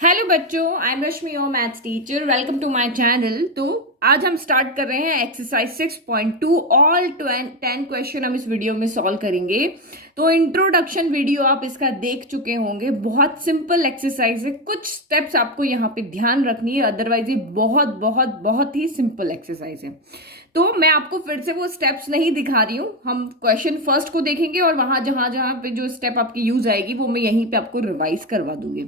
Hello बच्चों, I am Rashmi your maths teacher. Welcome to my channel. तो आज हम स्टार्ट कर रहे हैं एक्सरसाइज 6.2। ऑल 10 क्वेश्चन हम इस वीडियो में सॉल्व करेंगे। तो इंट्रोडक्शन वीडियो आप इसका देख चुके होंगे। बहुत सिंपल एक्सरसाइज है, कुछ स्टेप्स आपको यहाँ पे ध्यान रखनी है, अदरवाइज ये बहुत बहुत बहुत ही सिंपल एक्सरसाइज है। तो मैं आपको फिर से वो स्टेप्स नहीं दिखा रही हूँ, हम क्वेश्चन फर्स्ट को देखेंगे और वहां जहां जहां पे जो स्टेप आपकी यूज आएगी वो मैं यहीं पे आपको रिवाइज करवा दूंगी।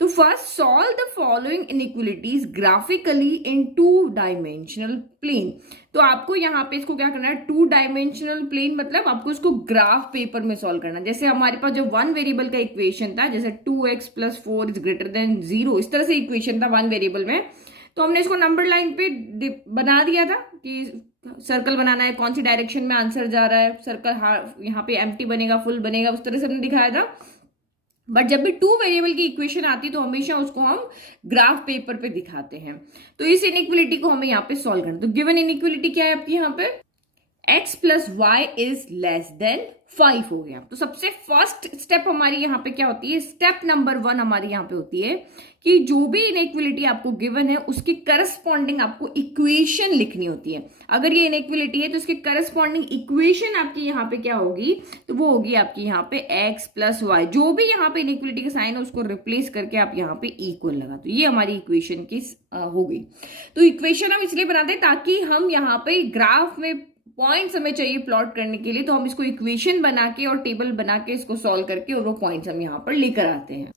तो first, solve the following inequalities graphically in two dimensional plane. तो आपको यहाँ पे इसको क्या करना है, टू डायमेंशनल प्लेन मतलब आपको इसको ग्राफ पेपर में सॉल्व करना है। जैसे हमारे पास जो वन वेरिएबल का इक्वेशन था, जैसे 2x+4 इज ग्रेटर देन 0, इस तरह से इक्वेशन था वन वेरिएबल में। तो हमने इसको नंबर लाइन पे बना दिया था कि सर्कल बनाना है, कौन सी डायरेक्शन में आंसर जा रहा है, सर्कल यहाँ पे एम्प्टी बनेगा, फुल बनेगा, उस तरह से हमने दिखाया था। बट जब भी टू वेरिएबल की इक्वेशन आती है तो हमेशा उसको हम ग्राफ पेपर पे दिखाते हैं। तो इस इनइक्वलिटी को हमें यहाँ पे सॉल्व करना है। तो गिवन इनइक्वलिटी क्या है आपकी यहाँ पे, x+y इज लेस देन 5 हो गया। तो सबसे फर्स्ट स्टेप हमारी यहाँ पे क्या होती है, स्टेप नंबर 1 हमारी यहाँ पे होती है कि जो भी इनइक्वलिटी आपको गिवन है उसकी करस्पॉन्डिंग आपको इक्वेशन लिखनी होती है। अगर ये इनइक्वलिटी है तो उसकी करस्पॉन्डिंग इक्वेशन आपकी यहाँ पे क्या होगी, तो वो होगी आपकी यहाँ पे x+y। जो भी यहाँ पे इनइक्वलिटी का साइन है उसको रिप्लेस करके आप यहाँ पे इक्वल लगा, तो ये हमारी इक्वेशन की हो गई। तो इक्वेशन हम इसलिए बनाते हैं ताकि हम यहाँ पे ग्राफ में पॉइंट्स हमें चाहिए प्लॉट करने के लिए, तो हम इसको इक्वेशन बना के और टेबल बना के इसको सॉल्व करके और वो पॉइंट्स हम यहाँ पर लेकर आते हैं।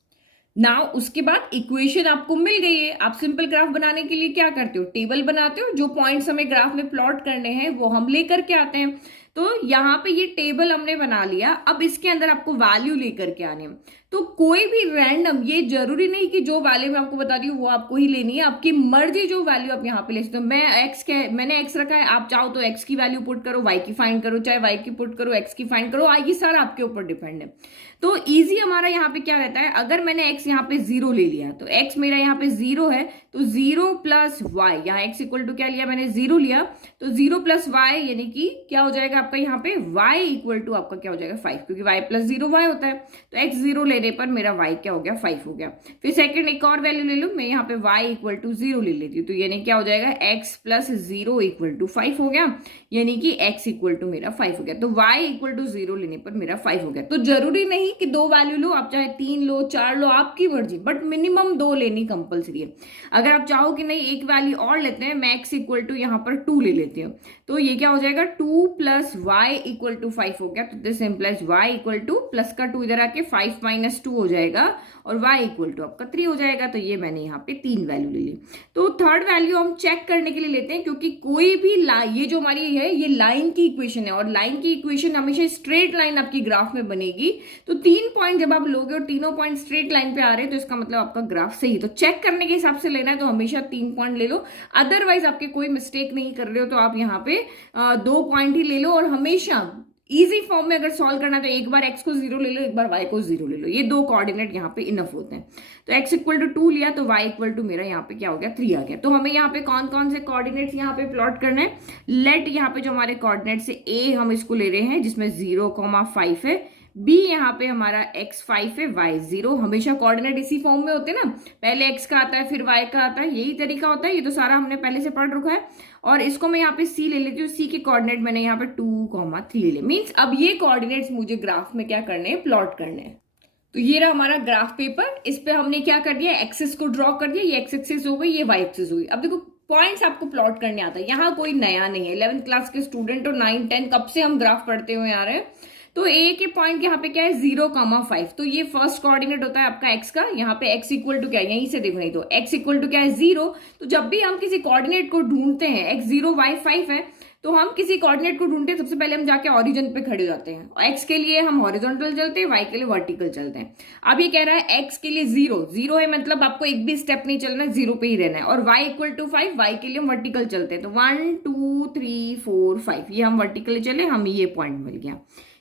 नाउ उसके बाद इक्वेशन आपको मिल गई है, आप सिंपल ग्राफ बनाने के लिए क्या करते हो, टेबल बनाते हो, जो पॉइंट्स हमें ग्राफ में प्लॉट करने हैं वो हम लेकर के आते हैं। तो यहाँ पे ये टेबल हमने बना लिया, अब इसके अंदर आपको वैल्यू लेकर के आने हैं। तो कोई भी रैंडम, ये जरूरी नहीं कि जो वैल्यू मैं आपको बता रही हूँ वो आपको ही लेनी है, आपकी मर्जी जो वैल्यू आप यहाँ पे ले सकते हो। मैंने एक्स रखा है, आप चाहो तो एक्स की वैल्यू पुट करो, वाई की फाइंड करो, चाहे वाई की पुट करो, एक्स की फाइंड करो, ये सारा आपके ऊपर डिपेंड है। तो इजी हमारा यहाँ पे क्या रहता है, अगर मैंने x यहाँ पे 0 ले लिया तो x मेरा यहाँ पे 0 है, तो 0+y, यहाँ x इक्वल टू क्या लिया मैंने, 0 लिया, तो 0+y यानी कि क्या हो जाएगा आपका यहाँ पे y इक्वल टू आपका क्या हो जाएगा 5, क्योंकि y+0 y होता है। तो x 0 लेने पर मेरा y क्या हो गया, 5 हो गया। फिर सेकंड एक और वैल्यू ले लूं, मैं यहाँ पे y इक्वल टू 0 ले लेती हूँ, तो यानी क्या हो जाएगा x+0 इक्वल टू 5 हो गया, यानी कि x इक्वल टू मेरा 5 हो गया। तो y इक्वल टू 0 लेने पर मेरा 5 हो गया। तो जरूरी नहीं कि 2 वैल्यू लो, आप चाहे 3 लो, 4 लो, आपकी मर्जी, बट मिनिमम 2 लेनी कंपलसरी है। अगर आप चाहो कि नहीं एक वैल्यू और लेते हैं, मैं x इक्वल टू यहाँ पर 2 ले लेती हूँ, तो ये क्या हो जाएगा 2+y इक्वल टू 5 हो गया। तो this implies y equal two plus का 2 इधर आके 5 - 2 हो जाएगा और y इक्वल टू आपका 3 हो जाएगा। तो ये मैंने यहाँ पे 3 वैल्यू ले ली। तो थर्ड वैल्यू हम चेक करने के लिए लेते हैं, क्योंकि कोई भी ये जो हमारी है ये लाइन की इक्वेशन है, और लाइन की इक्वेशन हमेशा स्ट्रेट लाइन आपकी ग्राफ में बनेगी। तो 3 पॉइंट जब आप लोगे और तीनों पॉइंट स्ट्रेट लाइन पे आ रहे हैं तो इसका मतलब आपका ग्राफ सही। तो चेक करने के हिसाब से लेना है तो हमेशा 3 पॉइंट ले लो, अदरवाइज आपके कोई मिस्टेक नहीं कर रहे हो तो आप यहाँ पे 2 पॉइंट ही ले लो। और हमेशा इजी फॉर्म में अगर सॉल्व करना है तो एक बार x को 0 ले लो, एक बार y को 0 ले लो, ये 2 कोऑर्डिनेट यहाँ पे इनफ होते हैं। तो x इक्वल टू 2 लिया तो y इक्वल टू मेरा यहाँ पे क्या हो गया 3 आ गया। तो हमें यहाँ पे कौन कौन से कोऑर्डिनेट्स यहाँ पे प्लॉट करने हैं, लेट यहाँ पे जो हमारे कोऑर्डिनेट्स है a हम इसको ले रहे हैं जिसमें 0,5 है, b यहाँ पे हमारा x5 है, y0। हमेशा कोऑर्डिनेट इसी फॉर्म में होते हैं ना, पहले x का आता है फिर y का आता है, यही तरीका होता है। ये तो सारा हमने पहले से पढ़ रखा है। और इसको मैं यहाँ पे c ले लेती हूँ, c के कोऑर्डिनेट मैंने यहाँ पे 2,3 ले लिया। मीन्स अब ये कोऑर्डिनेट्स मुझे ग्राफ में क्या करने हैं, प्लॉट करने हैं। तो ये रहा हमारा ग्राफ पेपर, इस पे हमने क्या कर दिया, एक्सिस को ड्रॉ कर दिया, ये एक्स एक्सिस हो गई, ये वाई एक्सिस हो गई। अब देखो पॉइंट्स आपको प्लॉट करने आता है, यहाँ कोई नया नहीं है, 11th क्लास के स्टूडेंट और 9, 10 कब से हम ग्राफ पढ़ते हुए आ रहे हैं। तो ए के पॉइंट यहाँ पे क्या है 0,5, तो ये फर्स्ट कोऑर्डिनेट होता है आपका x का। यहाँ पे x इक्वल टू क्या है, यहीं से देखो, नहीं तो x इक्वल टू क्या है 0। तो जब भी हम किसी कोऑर्डिनेट को ढूंढते हैं, x 0 y 5 है, तो हम किसी कोऑर्डिनेट को ढूंढते हैं सबसे पहले हम जाके ओरिजिन पे खड़े हो जाते हैं। और x के लिए हम हॉरिजॉन्टल चलते हैं, y के लिए वर्टिकल चलते हैं। अब ये कह रहा है x के लिए 0 है, मतलब आपको एक भी स्टेप नहीं चलना है, 0 पे ही रहना है। और y इक्वल टू 5, y के लिए हम वर्टिकल चलते हैं। तो 1 2 3 4 5 ये हम वर्टिकल चले, हमें ये पॉइंट मिल गया,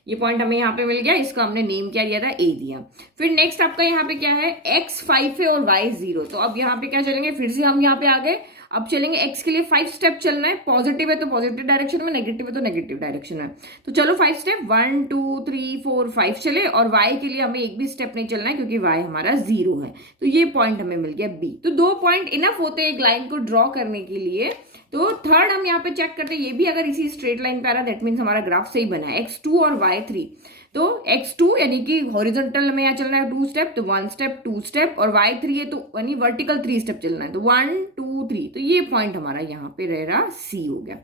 ये पॉइंट हमें यहाँ पे मिल गया, इसका हमने नेम क्या दिया था, a दिया। फिर नेक्स्ट आपका यहाँ पे क्या है, x 5 है और y 0। तो अब यहाँ पे क्या चलेंगे, फिर से हम यहाँ पे आ गए। अब चलेंगे x के लिए 5 स्टेप चलना है, पॉजिटिव है तो पॉजिटिव डायरेक्शन में, नेगेटिव है तो नेगेटिव डायरेक्शन में। तो चलो 5 स्टेप, 1 2 3 4 5 चले। और y के लिए हमें एक भी स्टेप नहीं चलना है क्योंकि y हमारा 0 है। तो ये पॉइंट हमें मिल गया B। तो 2 पॉइंट इनफ होते हैं एक लाइन को ड्रॉ करने के लिए। तो थर्ड हम यहाँ पे चेक करते हैं, ये भी अगर इसी स्ट्रेट लाइन पे आ रहा है दैट मीन्स हमारा ग्राफ सही बना है, x2 और y3। तो x2 यानी कि हॉरिजॉन्टल में यहाँ चलना है 2 स्टेप, तो 1 स्टेप 2 स्टेप, और y3 है तो यानी वर्टिकल 3 स्टेप चलना है, तो 1 2 3। तो ये पॉइंट हमारा यहाँ पे रह रहा C हो गया।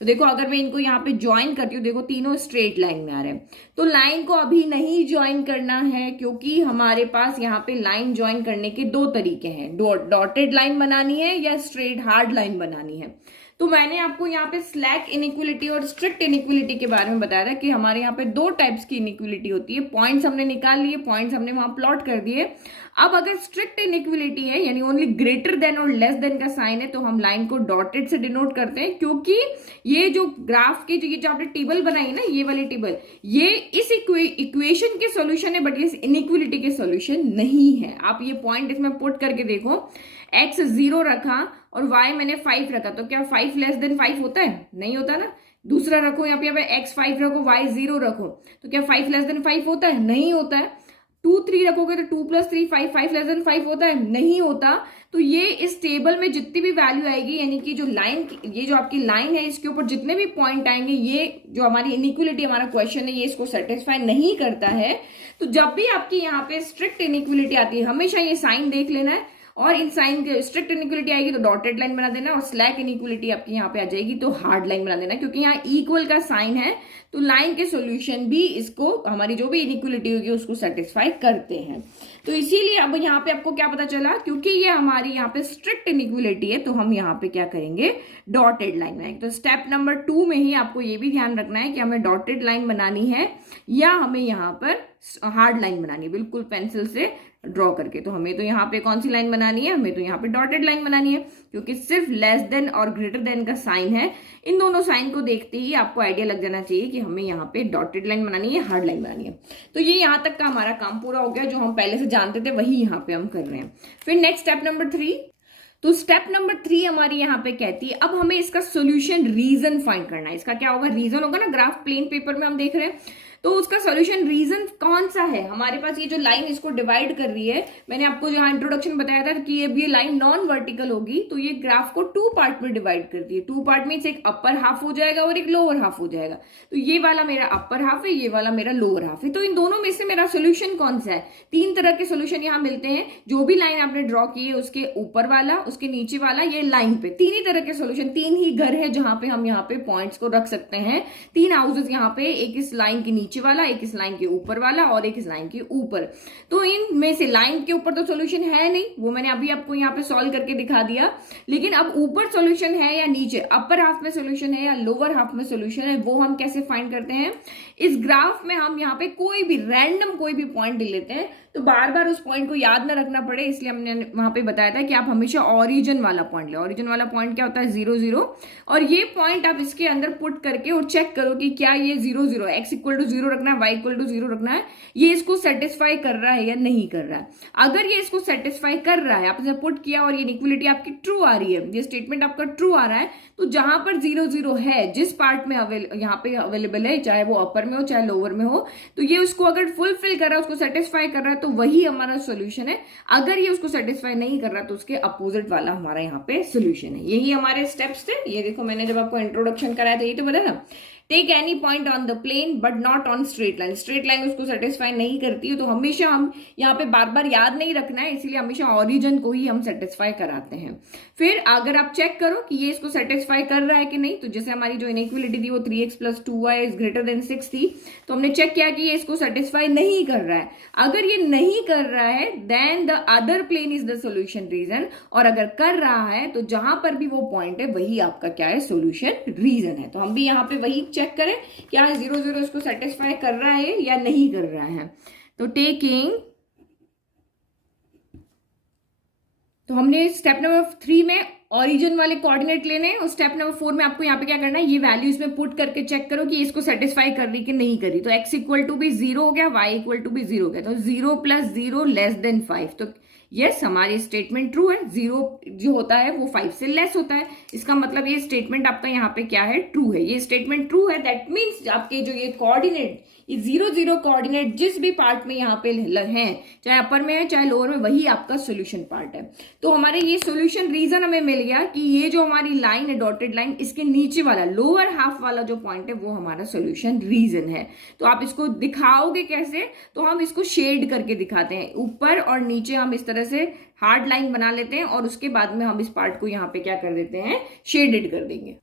तो देखो अगर मैं इनको यहाँ पे ज्वाइन करती हूँ, देखो तीनों स्ट्रेट लाइन में आ रहे हैं। तो लाइन को अभी नहीं ज्वाइन करना है क्योंकि हमारे पास यहाँ पे लाइन ज्वाइन करने के 2 तरीके हैं, डॉटेड लाइन बनानी है या स्ट्रेट हार्ड लाइन बनानी है। तो मैंने आपको यहाँ पे स्लैक इनइक्वलिटी और स्ट्रिक्ट इनइक्वलिटी के बारे में बताया था कि हमारे यहाँ पे 2 टाइप्स की इनइक्वलिटी होती है। पॉइंट्स हमने निकाल लिए, पॉइंट्स हमने वहां प्लॉट कर दिए। अब अगर स्ट्रिक्ट इनइक्वलिटी है यानी ओनली ग्रेटर देन और लेस देन का साइन है तो हम लाइन को डॉटेड से डिनोट करते हैं, क्योंकि ये जो ग्राफ की जो आपने टेबल बनाई ना, ये वाली टेबल, ये इस इक्वेशन के सॉल्यूशन है बट ये इनइक्वलिटी के सॉल्यूशन नहीं है। आप ये पॉइंट इसमें पुट करके देखो, x 0 रखा और y मैंने 5 रखा, तो क्या 5 लेस देन 5 होता है? नहीं होता ना। दूसरा रखो यहाँ पे x 5 रखो, y 0 रखो, तो क्या 5 लेस देन 5 होता है? नहीं होता है। 2 3 रखोगे तो 2 + 3 5, 5 लेस देन 5 होता है? नहीं होता। तो ये इस टेबल में जितनी भी वैल्यू आएगी, यानी कि जो लाइन, ये जो आपकी लाइन है इसके ऊपर जितने भी पॉइंट आएंगे, ये जो हमारी इनइक्वलिटी हमारा क्वेश्चन है ये इसको सेटिस्फाई नहीं करता है। तो जब भी आपकी यहाँ पे स्ट्रिक्ट इनइक्वलिटी आती है हमेशा ये साइन देख लेना है, और इन साइन के स्ट्रिक्ट इनइक्वलिटी आएगी तो डॉटेड लाइन बना देना, और स्लैक इनइक्वलिटी आपकी यहाँ पे आ जाएगी तो हार्ड लाइन बना देना, क्योंकि यहाँ इक्वल का साइन है तो लाइन के सॉल्यूशन भी इसको, हमारी जो भी इनइक्वलिटी होगी उसको सेटिस्फाई करते हैं। तो इसीलिए अब यहाँ पे आपको क्या पता चला, क्योंकि ये हमारी यहाँ पे स्ट्रिक्ट इनइक्वलिटी है तो हम यहाँ पे क्या करेंगे, डॉटेड लाइन बनाएंगे। तो स्टेप नंबर 2 में ही आपको ये भी ध्यान रखना है कि हमें डॉटेड लाइन बनानी है या हमें यहाँ पर हार्ड लाइन बनानी है, बिल्कुल पेंसिल से ड्रॉ करके। तो हमें तो यहाँ पे कौन सी लाइन बनानी है, हमें तो यहाँ पे डॉटेड लाइन बनानी है, क्योंकि सिर्फ लेस देन और ग्रेटर देन का साइन है। इन दोनों साइन को देखते ही आपको आइडिया लग जाना चाहिए कि हमें यहाँ पे डॉटेड लाइन बनानी है, हार्ड लाइन बनानी है। तो ये यहाँ तक का हमारा काम पूरा हो गया, जो हम पहले से जानते थे वही यहाँ पे हम कर रहे हैं। फिर नेक्स्ट स्टेप नंबर 3। तो स्टेप नंबर 3 हमारी यहाँ पे कहती है अब हमें इसका सोल्यूशन रीजन फाइंड करना है। इसका क्या होगा, रीजन होगा ना, ग्राफ प्लेन पेपर में हम देख रहे हैं, तो उसका सॉल्यूशन रीजन कौन सा है। हमारे पास ये जो लाइन इसको डिवाइड कर रही है, मैंने आपको जहां इंट्रोडक्शन में बताया था कि ये लाइन नॉन वर्टिकल होगी, तो ये ग्राफ को 2 पार्ट में डिवाइड करती है। 2 पार्ट मींस एक अपर हाफ हो जाएगा और एक लोअर हाफ हो जाएगा। तो ये वाला मेरा अपर हाफ है, ये वाला मेरा लोअर हाफ है। तो इन दोनों में से मेरा सोल्यूशन कौन सा है, 3 तरह के सोल्यूशन यहाँ मिलते हैं। जो भी लाइन आपने ड्रॉ की है उसके ऊपर वाला, उसके नीचे वाला, ये लाइन पे 3 ही तरह के सोल्यूशन, 3 ही घर है जहां पे हम यहाँ पे पॉइंट्स को रख सकते हैं। 3 हाउसेस यहाँ पे, एक इस लाइन के नीचे वाला, एक इस लाइन के ऊपर वाला और एक इस लाइन के ऊपर। तो इनमें से लाइन के ऊपर तो सॉल्यूशन है नहीं, वो मैंने अभी आपको यहाँ पे सॉल्व करके दिखा दिया। लेकिन अब ऊपर सॉल्यूशन है या नीचे, अपर हाफ में सॉल्यूशन है या लोअर हाफ में सॉल्यूशन है, वो हम कैसे फाइंड करते हैं। इस ग्राफ में हम यहाँ पे कोई भी रैंडम कोई भी पॉइंट ले लेते हैं, तो बार बार उस पॉइंट को याद ना रखना पड़े, इसलिए हमने वहां पे बताया था कि आप हमेशा ओरिजिन वाला पॉइंट ले। ओरिजिन वाला पॉइंट क्या होता है, 0 0, और ये पॉइंट आप इसके अंदर पुट करके और चेक करो कि क्या ये 0 0, x = 0 रखना है, y = 0 रखना है, ये इसको सेटिस्फाई कर रहा है या नहीं कर रहा है। अगर ये इसको सेटिस्फाई कर रहा है, आपने पुट किया और ये इक्वलिटी आपकी ट्रू आ रही है, ये स्टेटमेंट आपका ट्रू आ रहा है, तो जहां पर 0 0 है, जिस पार्ट में यहाँ पे अवेलेबल है, चाहे वो अपर में हो चाहे लोअर में हो, तो ये उसको अगर फुलफिल कर रहा है, उसको सेटिस्फाई कर रहा है, तो वही हमारा सॉल्यूशन है। अगर ये उसको सेटिस्फाई नहीं कर रहा तो उसके अपोजिट वाला हमारा यहाँ पे सॉल्यूशन है। यही हमारे स्टेप्स थे। ये देखो मैंने जब आपको इंट्रोडक्शन कराया था ये तो बताया ना, take any point on the plane but not on straight line. Straight line उसको सेटिस्फाई नहीं करती है, तो हमेशा हम यहाँ पे बार बार याद नहीं रखना है, इसीलिए हमेशा ओरिजिन को ही हम सेटिस्फाई कराते हैं। फिर अगर आप चेक करो कि ये इसको सेटिस्फाई कर रहा है कि नहीं, तो जैसे हमारी जो इनइक्वलिटी थी वो 3x + 2y > 6 थी, तो हमने चेक किया कि ये इसको सेटिस्फाई नहीं कर रहा है। अगर ये नहीं कर रहा है then the other plane is the solution region, और अगर कर रहा है तो जहां पर भी वो पॉइंट है वही आपका क्या है, सोल्यूशन रीजन है। तो हम भी यहाँ पे वही चेक करें क्या 0 0 इसको सेटिस्फाई कर रहा है या नहीं कर रहा है। तो तो हमने स्टेप नंबर 3 में ओरिजिन वाले कोऑर्डिनेट लेने हैं, और स्टेप नंबर 4 में आपको यहाँ पे क्या करना है, ये वैल्यूज में पुट करके चेक करो कि इसको सेटिस्फाई कर रही कि नहीं कर रही। तो x = भी 0 हो गया, y = भी 0 हो गया, तो 0 + 0 < 5। तो यस, हमारी स्टेटमेंट ट्रू है। 0 जो होता है वो 5 से लेस होता है, इसका मतलब ये स्टेटमेंट आपका यहाँ पे क्या है, ट्रू है। ये स्टेटमेंट ट्रू है, दैट मीन्स आपके जो ये कोऑर्डिनेट, ये 0 0 कोऑर्डिनेट जिस भी पार्ट में यहाँ पे हैं, चाहे अपर में है चाहे लोअर में, वही आपका सोल्यूशन पार्ट है। तो हमारे ये सोल्यूशन रीजन हमें मिल गया कि ये जो हमारी लाइन है, डॉटेड लाइन, इसके नीचे वाला लोअर हाफ वाला जो पॉइंट है वो हमारा सोल्यूशन रीजन है। तो आप इसको दिखाओगे कैसे, तो हम इसको शेड करके दिखाते हैं। ऊपर और नीचे हम इस तरह से हार्ड लाइन बना लेते हैं और उसके बाद में हम इस पार्ट को यहाँ पे क्या कर देते हैं, शेडेड कर देंगे।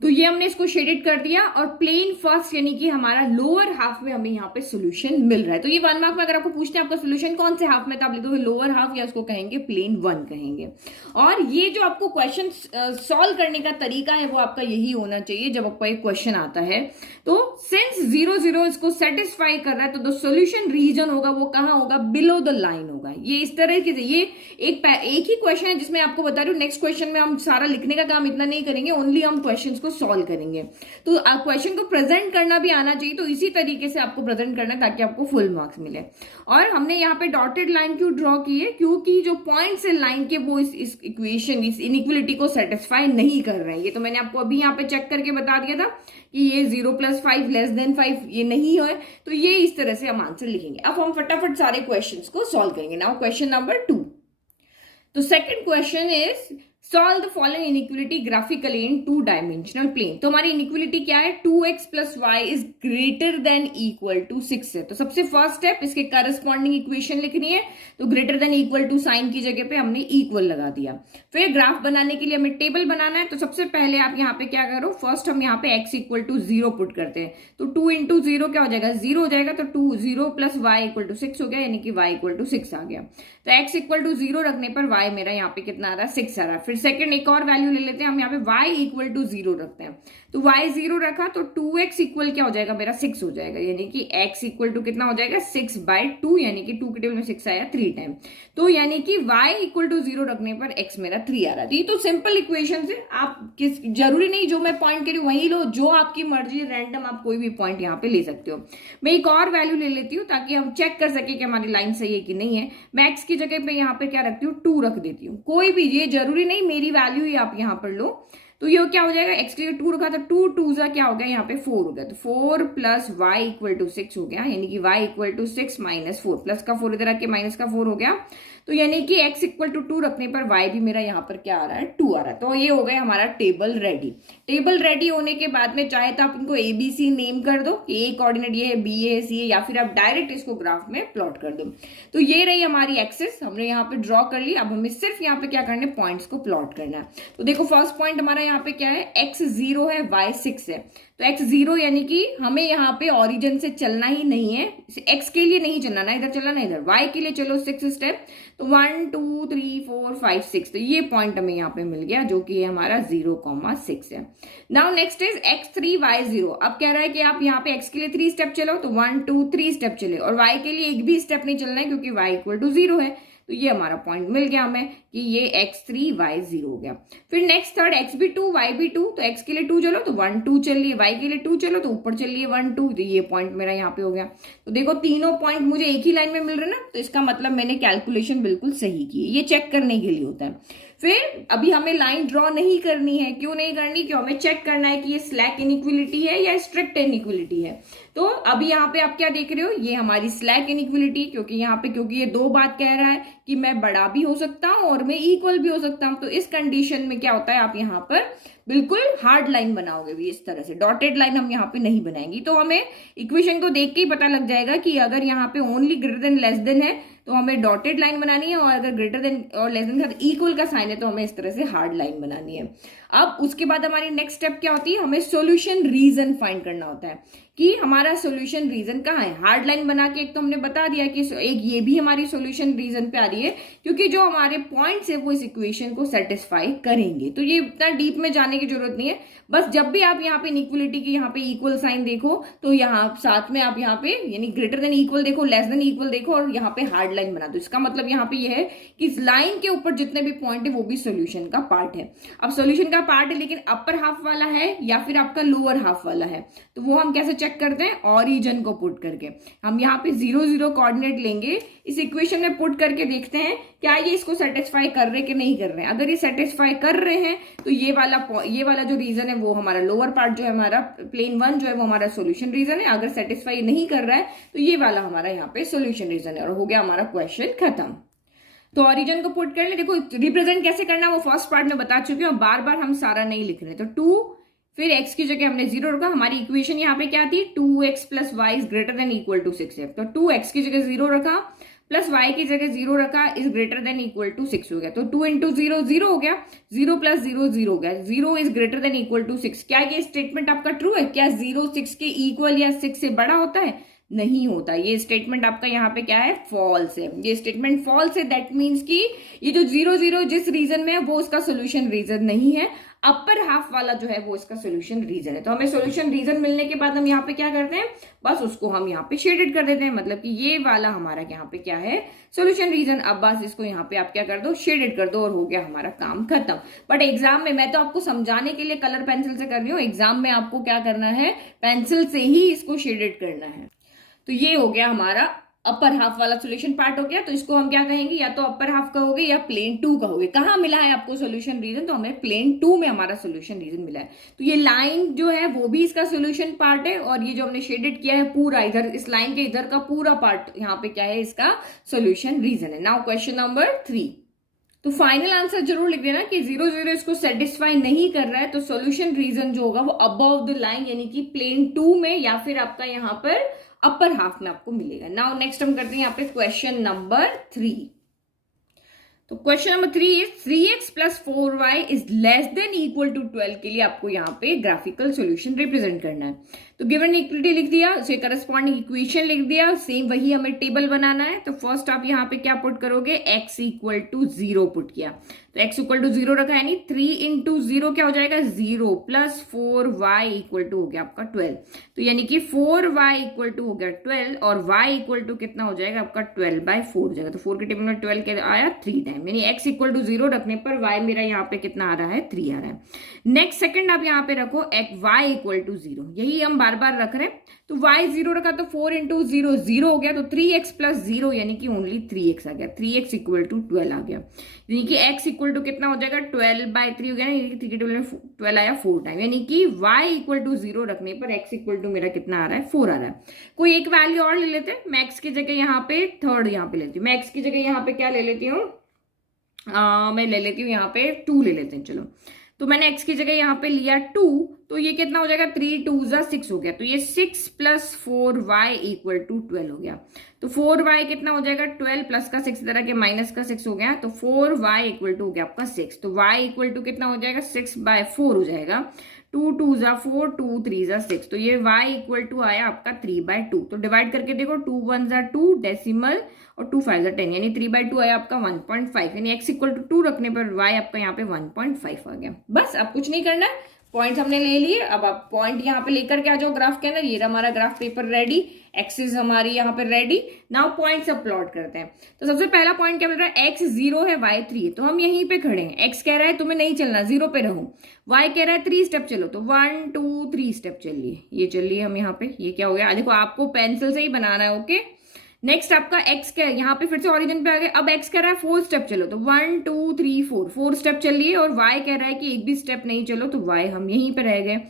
तो ये हमने इसको शेडेड कर दिया और प्लेन फर्स्ट यानी कि हमारा लोअर हाफ में हमें यहाँ पे सोल्यूशन मिल रहा है। तो ये 1 मार्क में अगर आपको पूछते हैं आपका सोल्यूशन कौन से हाफ में, तो आप लिखोगे लोअर हाफ या उसको कहेंगे प्लेन 1 कहेंगे। और ये जो आपको क्वेश्चन सॉल्व करने का तरीका है वो आपका यही होना चाहिए जब आपका एक क्वेश्चन आता है। तो सिंस 0 0 इसको सेटिस्फाई कर रहा है, तो जो सोल्यूशन रीजन होगा वो कहाँ होगा, बिलो द लाइन होगा। ये इस तरह से, ये एक ही क्वेश्चन है जिसमें आपको बता रही हूँ, नेक्स्ट क्वेश्चन में हम सारा लिखने का काम इतना नहीं करेंगे, ओनली हम क्वेश्चन को सॉल्व करेंगे। तो क्वेश्चन को प्रेजेंट करना भी आना चाहिए, तो इसी तरीके से आपको प्रेजेंट करना है ताकि आपको फुल मार्क्स मिले। और हमने यहाँ पे डॉटेड लाइन क्यों ड्रॉ की है, क्योंकि जो पॉइंट्स है लाइन के वो इस इक्वेशन, इस इनइक्वलिटी को सेटिस्फाई नहीं कर रहे हैं। ये तो मैंने आपको अभी यहाँ पे चेक करके बता दिया था कि ये 0 + 5 < 5 ये नहीं है, तो ये इस तरह से हम आंसर लिखेंगे। अब हम फटाफट सारे क्वेश्चंस को सॉल्व करेंगे। Now question number 2। तो second question is solve the following inequality graphically in 2 dimensional plane. तो हमारी इनइक्वलिटी क्या है, 2x + y is greater than equal to 6 है। तो सबसे फर्स्ट स्टेप, इसके करस्पॉन्डिंग इक्वेशन लिखनी है। तो greater than equal to sign की जगह पे हमने इक्वल लगा दिया। फिर ग्राफ बनाने के लिए हमें टेबल बनाना है। तो सबसे पहले आप यहाँ पे क्या करो, फर्स्ट हम यहाँ पे x = 0 पुट करते हैं। तो 2 × 0 क्या हो जाएगा, 0 हो जाएगा। तो 0 + y = 6 हो गया, यानी कि y = 6 आ गया। तो x = 0 रखने पर y मेरा यहाँ पे कितना आ रहा है, 6 आ रहा है। फिर सेकंड एक और वैल्यू ले लेते हैं हम, यहाँ पे y = 0 रखते हैं। तो y 0 रखा तो 2x इक्वल क्या हो जाएगा मेरा, 6 हो जाएगा, यानी कि x = कितना हो जाएगा, 6/2, यानी कि 2 के टेबल में 6 आया 3 टाइम। तो यानी कि y = 0 रखने पर x मेरा 3 आ रहा है। ये तो सिंपल इक्वेशन है, आप जरूरी नहीं जो मैं पॉइंट करी वही लो, जो आपकी मर्जी, रैंडम आप कोई भी पॉइंट यहाँ पे ले सकते हो। मैं एक और वैल्यू ले लेती हूँ ताकि हम चेक कर सके कि हमारी लाइन सही है कि नहीं है। मैं x की जगह पे यहाँ पे क्या रखती हूँ, 2 रख देती हूँ। कोई भी, ये जरूरी नहीं मेरी वैल्यू ही आप यहाँ पर लो। तो ये क्या हो जाएगा, x के लिए 2 रखा था, 2 2 क्या हो गया, यहाँ पे 4 हो गया। तो 4 + y = 6 हो गया, यानी कि y = 6 - 4, प्लस का 4 इधर आके माइनस का 4 हो गया। तो यानी कि x = 2 रखने पर y भी मेरा यहाँ पर क्या आ रहा है, 2 आ रहा है। तो ये हो गया हमारा टेबल रेडी। टेबल रेडी होने के बाद में चाहे तो आप इनको ABC नेम कर दो, A कोऑर्डिनेट ये है, B है, C है, या फिर आप डायरेक्ट इसको ग्राफ में प्लॉट कर दो। तो ये रही हमारी एक्सिस, हमने यहाँ पे ड्रॉ कर ली। अब हमें सिर्फ यहाँ पे क्या करना है, पॉइंट्स को प्लॉट करना है। तो देखो फर्स्ट पॉइंट हमारा यहाँ पे क्या है, x 0 है, y 6 है। तो x 0 यानी कि हमें यहाँ पे ओरिजिन से चलना ही नहीं है, x के लिए नहीं चलना, ना इधर चलना ना इधर, y के लिए चलो 6 स्टेप। तो 1 2 3 4 5 6, तो ये पॉइंट हमें यहाँ पे मिल गया जो कि हमारा 0,6 है। Now next is x3 y 0। अब कह रहा है कि आप यहाँ पे x के लिए 3 स्टेप चलो, तो 1 2 3 स्टेप चले, और y के लिए एक भी स्टेप नहीं चलना है क्योंकि y = 0 है। तो ये हमारा पॉइंट मिल गया हमें कि ये x3 y 0 हो गया। फिर नेक्स्ट थर्ड, x भी 2 y भी 2, तो x के लिए 2 चलो तो 1 2 चलिए, y के लिए 2 चलो तो ऊपर चलिए 1 2, तो ये पॉइंट मेरा यहाँ पे हो गया। तो देखो तीनों पॉइंट मुझे एक ही लाइन में मिल रहे ना, तो इसका मतलब मैंने कैलकुलेशन बिल्कुल सही की है। ये चेक करने के लिए होता है। फिर अभी हमें लाइन ड्रॉ नहीं करनी है। क्यों नहीं करनी, क्यों, हमें चेक करना है कि ये स्लैक इनइक्वलिटी है या स्ट्रिक्ट इनइक्वलिटी है। तो अभी यहाँ पे आप क्या देख रहे हो, ये हमारी स्लैक इनइक्वलिटी, क्योंकि यहाँ पे क्योंकि ये 2 बात कह रहा है कि मैं बड़ा भी हो सकता हूँ और मैं इक्वल भी हो सकता हूँ। तो इस कंडीशन में क्या होता है, आप यहाँ पर बिल्कुल हार्ड लाइन बनाओगे भी इस तरह से, डॉटेड लाइन हम यहाँ पे नहीं बनाएंगे। तो हमें इक्वेशन को देख के ही पता लग जाएगा कि अगर यहाँ पे only greater than less than है तो हमें डॉटेड लाइन बनानी है, और अगर ग्रेटर देन और लेस देन के साथ इक्वल का साइन है तो हमें इस तरह से हार्ड लाइन बनानी है। अब उसके बाद हमारी नेक्स्ट स्टेप क्या होती है, हमें सॉल्यूशन रीजन फाइंड करना होता है कि हमारा सॉल्यूशन रीजन कहाँ है। हार्ड लाइन बना के एक तो हमने बता दिया कि एक ये भी हमारी सॉल्यूशन रीजन पे आ रही है क्योंकि जो हमारे पॉइंट्स है वो इस इक्वेशन को सेटिस्फाई करेंगे। तो ये इतना डीप में जाने की जरूरत नहीं है, बस जब भी आप यहाँ पे इनइक्वलिटी की यहाँ पे इक्वल साइन देखो तो यहाँ साथ में आप यहाँ पे यानी ग्रेटर देन इक्वल देखो, लेस देन इक्वल देखो, और यहाँ पे हार्ड लाइन बना दो। इसका मतलब यहाँ पे ये है कि इस लाइन के ऊपर जितने भी पॉइंट है वो भी सोल्यूशन का पार्ट है। अब सोल्यूशन का पार्ट है लेकिन अपर हाफ वाला है या फिर आपका लोअर हाफ वाला है, तो वो हम कैसे चेक करते हैं ऑरिजिन को पुट करके। हम यहाँ पे 0 0 कोऑर्डिनेट लेंगे, इस इक्वेशन में पुट करके देखते हैं क्या ये इसको सेटिस्फाई कर रहे कि नहीं कर रहे हैं। अगर ये सेटिस्फाई कर रहे हैं तो ये वाला जो रीजन है वो हमारा लोअर पार्ट जो है हमारा प्लेन 1 जो है वो हमारा सोल्यूशन रीजन है। अगर सेटिस्फाई नहीं कर रहा है तो ये वाला हमारा यहाँ पे सोल्यूशन रीजन है और हो गया हमारा क्वेश्चन खत्म। तो ऑरिजिन को पुट कर ले। देखो रिप्रेजेंट कैसे करना वो फर्स्ट पार्ट में बता चुके हैं, बार बार हम सारा नहीं लिख रहे। तो 2 फिर x की जगह हमने 0 रखा। हमारी इक्वेशन यहाँ पे क्या थी, 2x plus y is greater than equal to 6 है। तो 2x की जगह 0 रखा प्लस y की जगह 0 रखा is greater than equal to 6 हो गया। तो 2 इंटू 0 0 हो गया, 0 प्लस 0 0 हो गया, 0 is greater than equal to 6। क्या ये स्टेटमेंट आपका ट्रू है? क्या 0 6 के इक्वल या 6 से बड़ा होता है? नहीं होता। ये स्टेटमेंट आपका यहाँ पे क्या है, फॉल्स है। ये स्टेटमेंट फॉल्स है, दैट मीन्स कि ये जो 0 0 जिस रीजन में है वो उसका सोल्यूशन रीजन नहीं है, अपर हाफ वाला जो है वो इसका सोल्यूशन रीजन है। तो हमें सोल्यूशन रीजन मिलने के बाद हम यहाँ पे क्या करते हैं, बस उसको हम यहाँ पे शेडेड कर देते हैं, मतलब कि ये वाला हमारा यहाँ पे क्या है, सोल्यूशन रीजन। अब बस इसको यहाँ पे आप क्या कर दो, शेडेड कर दो और हो गया हमारा काम खत्म। बट एग्जाम में मैं तो आपको समझाने के लिए कलर पेंसिल से कर रही हूँ, एग्जाम में आपको क्या करना है, पेंसिल से ही इसको शेडेड करना है। तो ये हो गया हमारा अपर हाफ वाला सॉल्यूशन पार्ट हो गया। तो इसको हम क्या कहेंगे, या तो अपर हाफ कहोगे या प्लेन 2 कहोगे। कहाँ मिला है आपको सोल्यूशन रीजन, तो हमें प्लेन 2 में हमारा सोल्यूशन रीजन मिला है। तो ये लाइन जो है वो भी इसका सोल्यूशन पार्ट है और ये जो हमने शेडेड किया है पूरा इधर इस लाइन के इधर का पूरा पार्ट यहाँ पे क्या है, इसका सोल्यूशन रीजन है। Now question number 3। तो फाइनल आंसर जरूर लिख देना कि 0 0 इसको सेटिस्फाई नहीं कर रहा है, तो सोल्यूशन रीजन जो होगा वो अबव द लाइन यानी कि प्लेन 2 में या फिर आपका यहाँ पर अपर हाफ में आपको मिलेगा। नाउ नेक्स्ट हम करते हैं यहाँ पे क्वेश्चन नंबर 3। तो question number 3 is 3x plus 4y is less than equal to 12 के लिए आपको यहाँ पे ग्राफिकल सॉल्यूशन रिप्रेजेंट करना है। तो गिवन इक्विटी लिख दिया, उसे करस्पॉन्डिंग इक्वेशन लिख दिया, सेम वही हमें टेबल बनाना है। तो फर्स्ट आप यहाँ पे क्या पुट करोगे, x इक्वल टू 0 पुट किया, तो x इक्वल टू 0 रखा, यानी 3 इंटू 0 क्या हो जाएगा, 0 प्लस 4y इक्वल टू हो गया आपका 12। तो यानी कि 4y इक्वल टू हो गया 12 और y इक्वल टू कितना हो जाएगा आपका 12/4 हो जाएगा। तो 4 के टेबल में 12 के आया 3 टाइम, यानी x इक्वल टू 0 रखने पर y मेरा यहाँ पे कितना आ रहा है, 3 आ रहा है। नेक्स्ट सेकंड आप यहाँ पे रखो y इक्वल टू 0, यही हम बार बार रख रहे हैं। तो y 0 रखा तो 4 इंटू 0 0 हो गया, तो 3x प्लस 0 यानी कि ओनली 3x आ गया, 3x इक्वल टू 12 आ गया, यानी कि x इक्वल टू कितना हो जाएगा 12/3 हो गया, यानी कि 3 के टेबल में 12 आया 4 टाइम, यानी कि y इक्वल टू 0 रखने पर x इक्वल टू मेरा कितना आ रहा है, 4 आ रहा है। कोई एक वैल्यू और ले लेते हैं, मैं x की जगह यहाँ पे थर्ड यहाँ पे लेती हूँ, मैं x की जगह यहाँ पे क्या ले लेती हूँ, मैं ले लेती हूँ यहाँ पे 2 ले लेते हैं। चलो, तो मैंने x की जगह यहाँ पे लिया 2, तो ये कितना हो जाएगा, 3 2 6 हो गया, तो ये 6 प्लस 4y इक्वल टू 12 हो गया। तो 4y कितना हो जाएगा, 12 प्लस का 6 तरह के माइनस का 6 हो गया, तो 4y इक्वल टू हो गया आपका 6। तो y इक्वल टू कितना हो जाएगा, 6/4 हो जाएगा, 2 2 4 2 3 6, तो ये y इक्वल टू आया आपका 3/2। तो डिवाइड करके देखो, 2 1 2 डेसिमल और 2 5 10, यानी 3/2 आया आपका 1.5, यानी x इक्वल टू 2 रखने पर y आपका यहाँ पे 1.5 आ गया। बस अब कुछ नहीं करना, पॉइंट्स हमने ले लिए। अब आप पॉइंट यहाँ पे लेकर के आ जाओ ग्राफ के अंदर, ये हमारा ग्राफ पेपर रेडी, एक्सिस हमारी यहाँ पे रेडी। नाउ पॉइंट्स अब प्लॉट करते हैं। तो सबसे पहला पॉइंट क्या मिल रहा है, x 0 है y 3 है, तो हम यहीं पे खड़े हैं। x कह रहा है तुम्हें नहीं चलना, 0 पे रहो, y कह रहा है 3 स्टेप चलो, तो 1 2 3 स्टेप चलिए, ये चलिए हम यहाँ पे, ये क्या हो गया, देखो आपको पेंसिल से ही बनाना है, ओके। नेक्स्ट आपका x क्या है, यहाँ पे फिर से ओरिजिन पे आ गए, अब x कह रहा है 4 स्टेप चलो, तो 1 2 3 4 स्टेप चलिए, और y कह रहा है कि एक भी स्टेप नहीं चलो, तो y हम यहीं पे रह गए,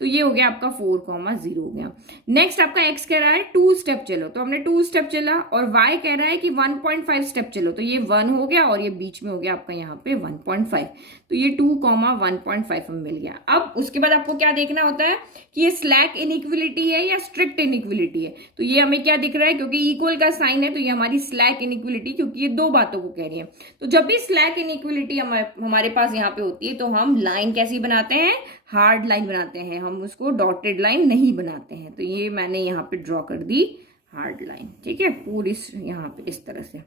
तो ये हो गया आपका 4,0 हो गया। नेक्स्ट आपका x कह रहा है 2 स्टेप चलो, तो हमने 2 स्टेप चला, और y कह रहा है कि 1.5 स्टेप चलो, तो ये 1 हो गया और ये बीच में हो गया आपका यहाँ पे 1.5, तो ये 2,1.5 हमें मिल गया। अब उसके बाद आपको क्या देखना होता है कि ये स्लैक इनइक्वलिटी है या स्ट्रिक्ट इनइक्वलिटी है। तो ये हमें क्या दिख रहा है, क्योंकि इक्वल का साइन है तो ये हमारी स्लैक इनइक्वलिटी, क्योंकि ये दो बातों को कह रही है। तो जब भी स्लैक इनइक्वलिटी हमारे पास यहाँ पे होती है, तो हम लाइन कैसी बनाते हैं, हार्ड लाइन बनाते हैं, हम उसको डॉटेड लाइन नहीं बनाते हैं। तो ये मैंने यहाँ पे ड्रॉ कर दी हार्ड लाइन, ठीक है, पूरी यहाँ पे इस तरह से।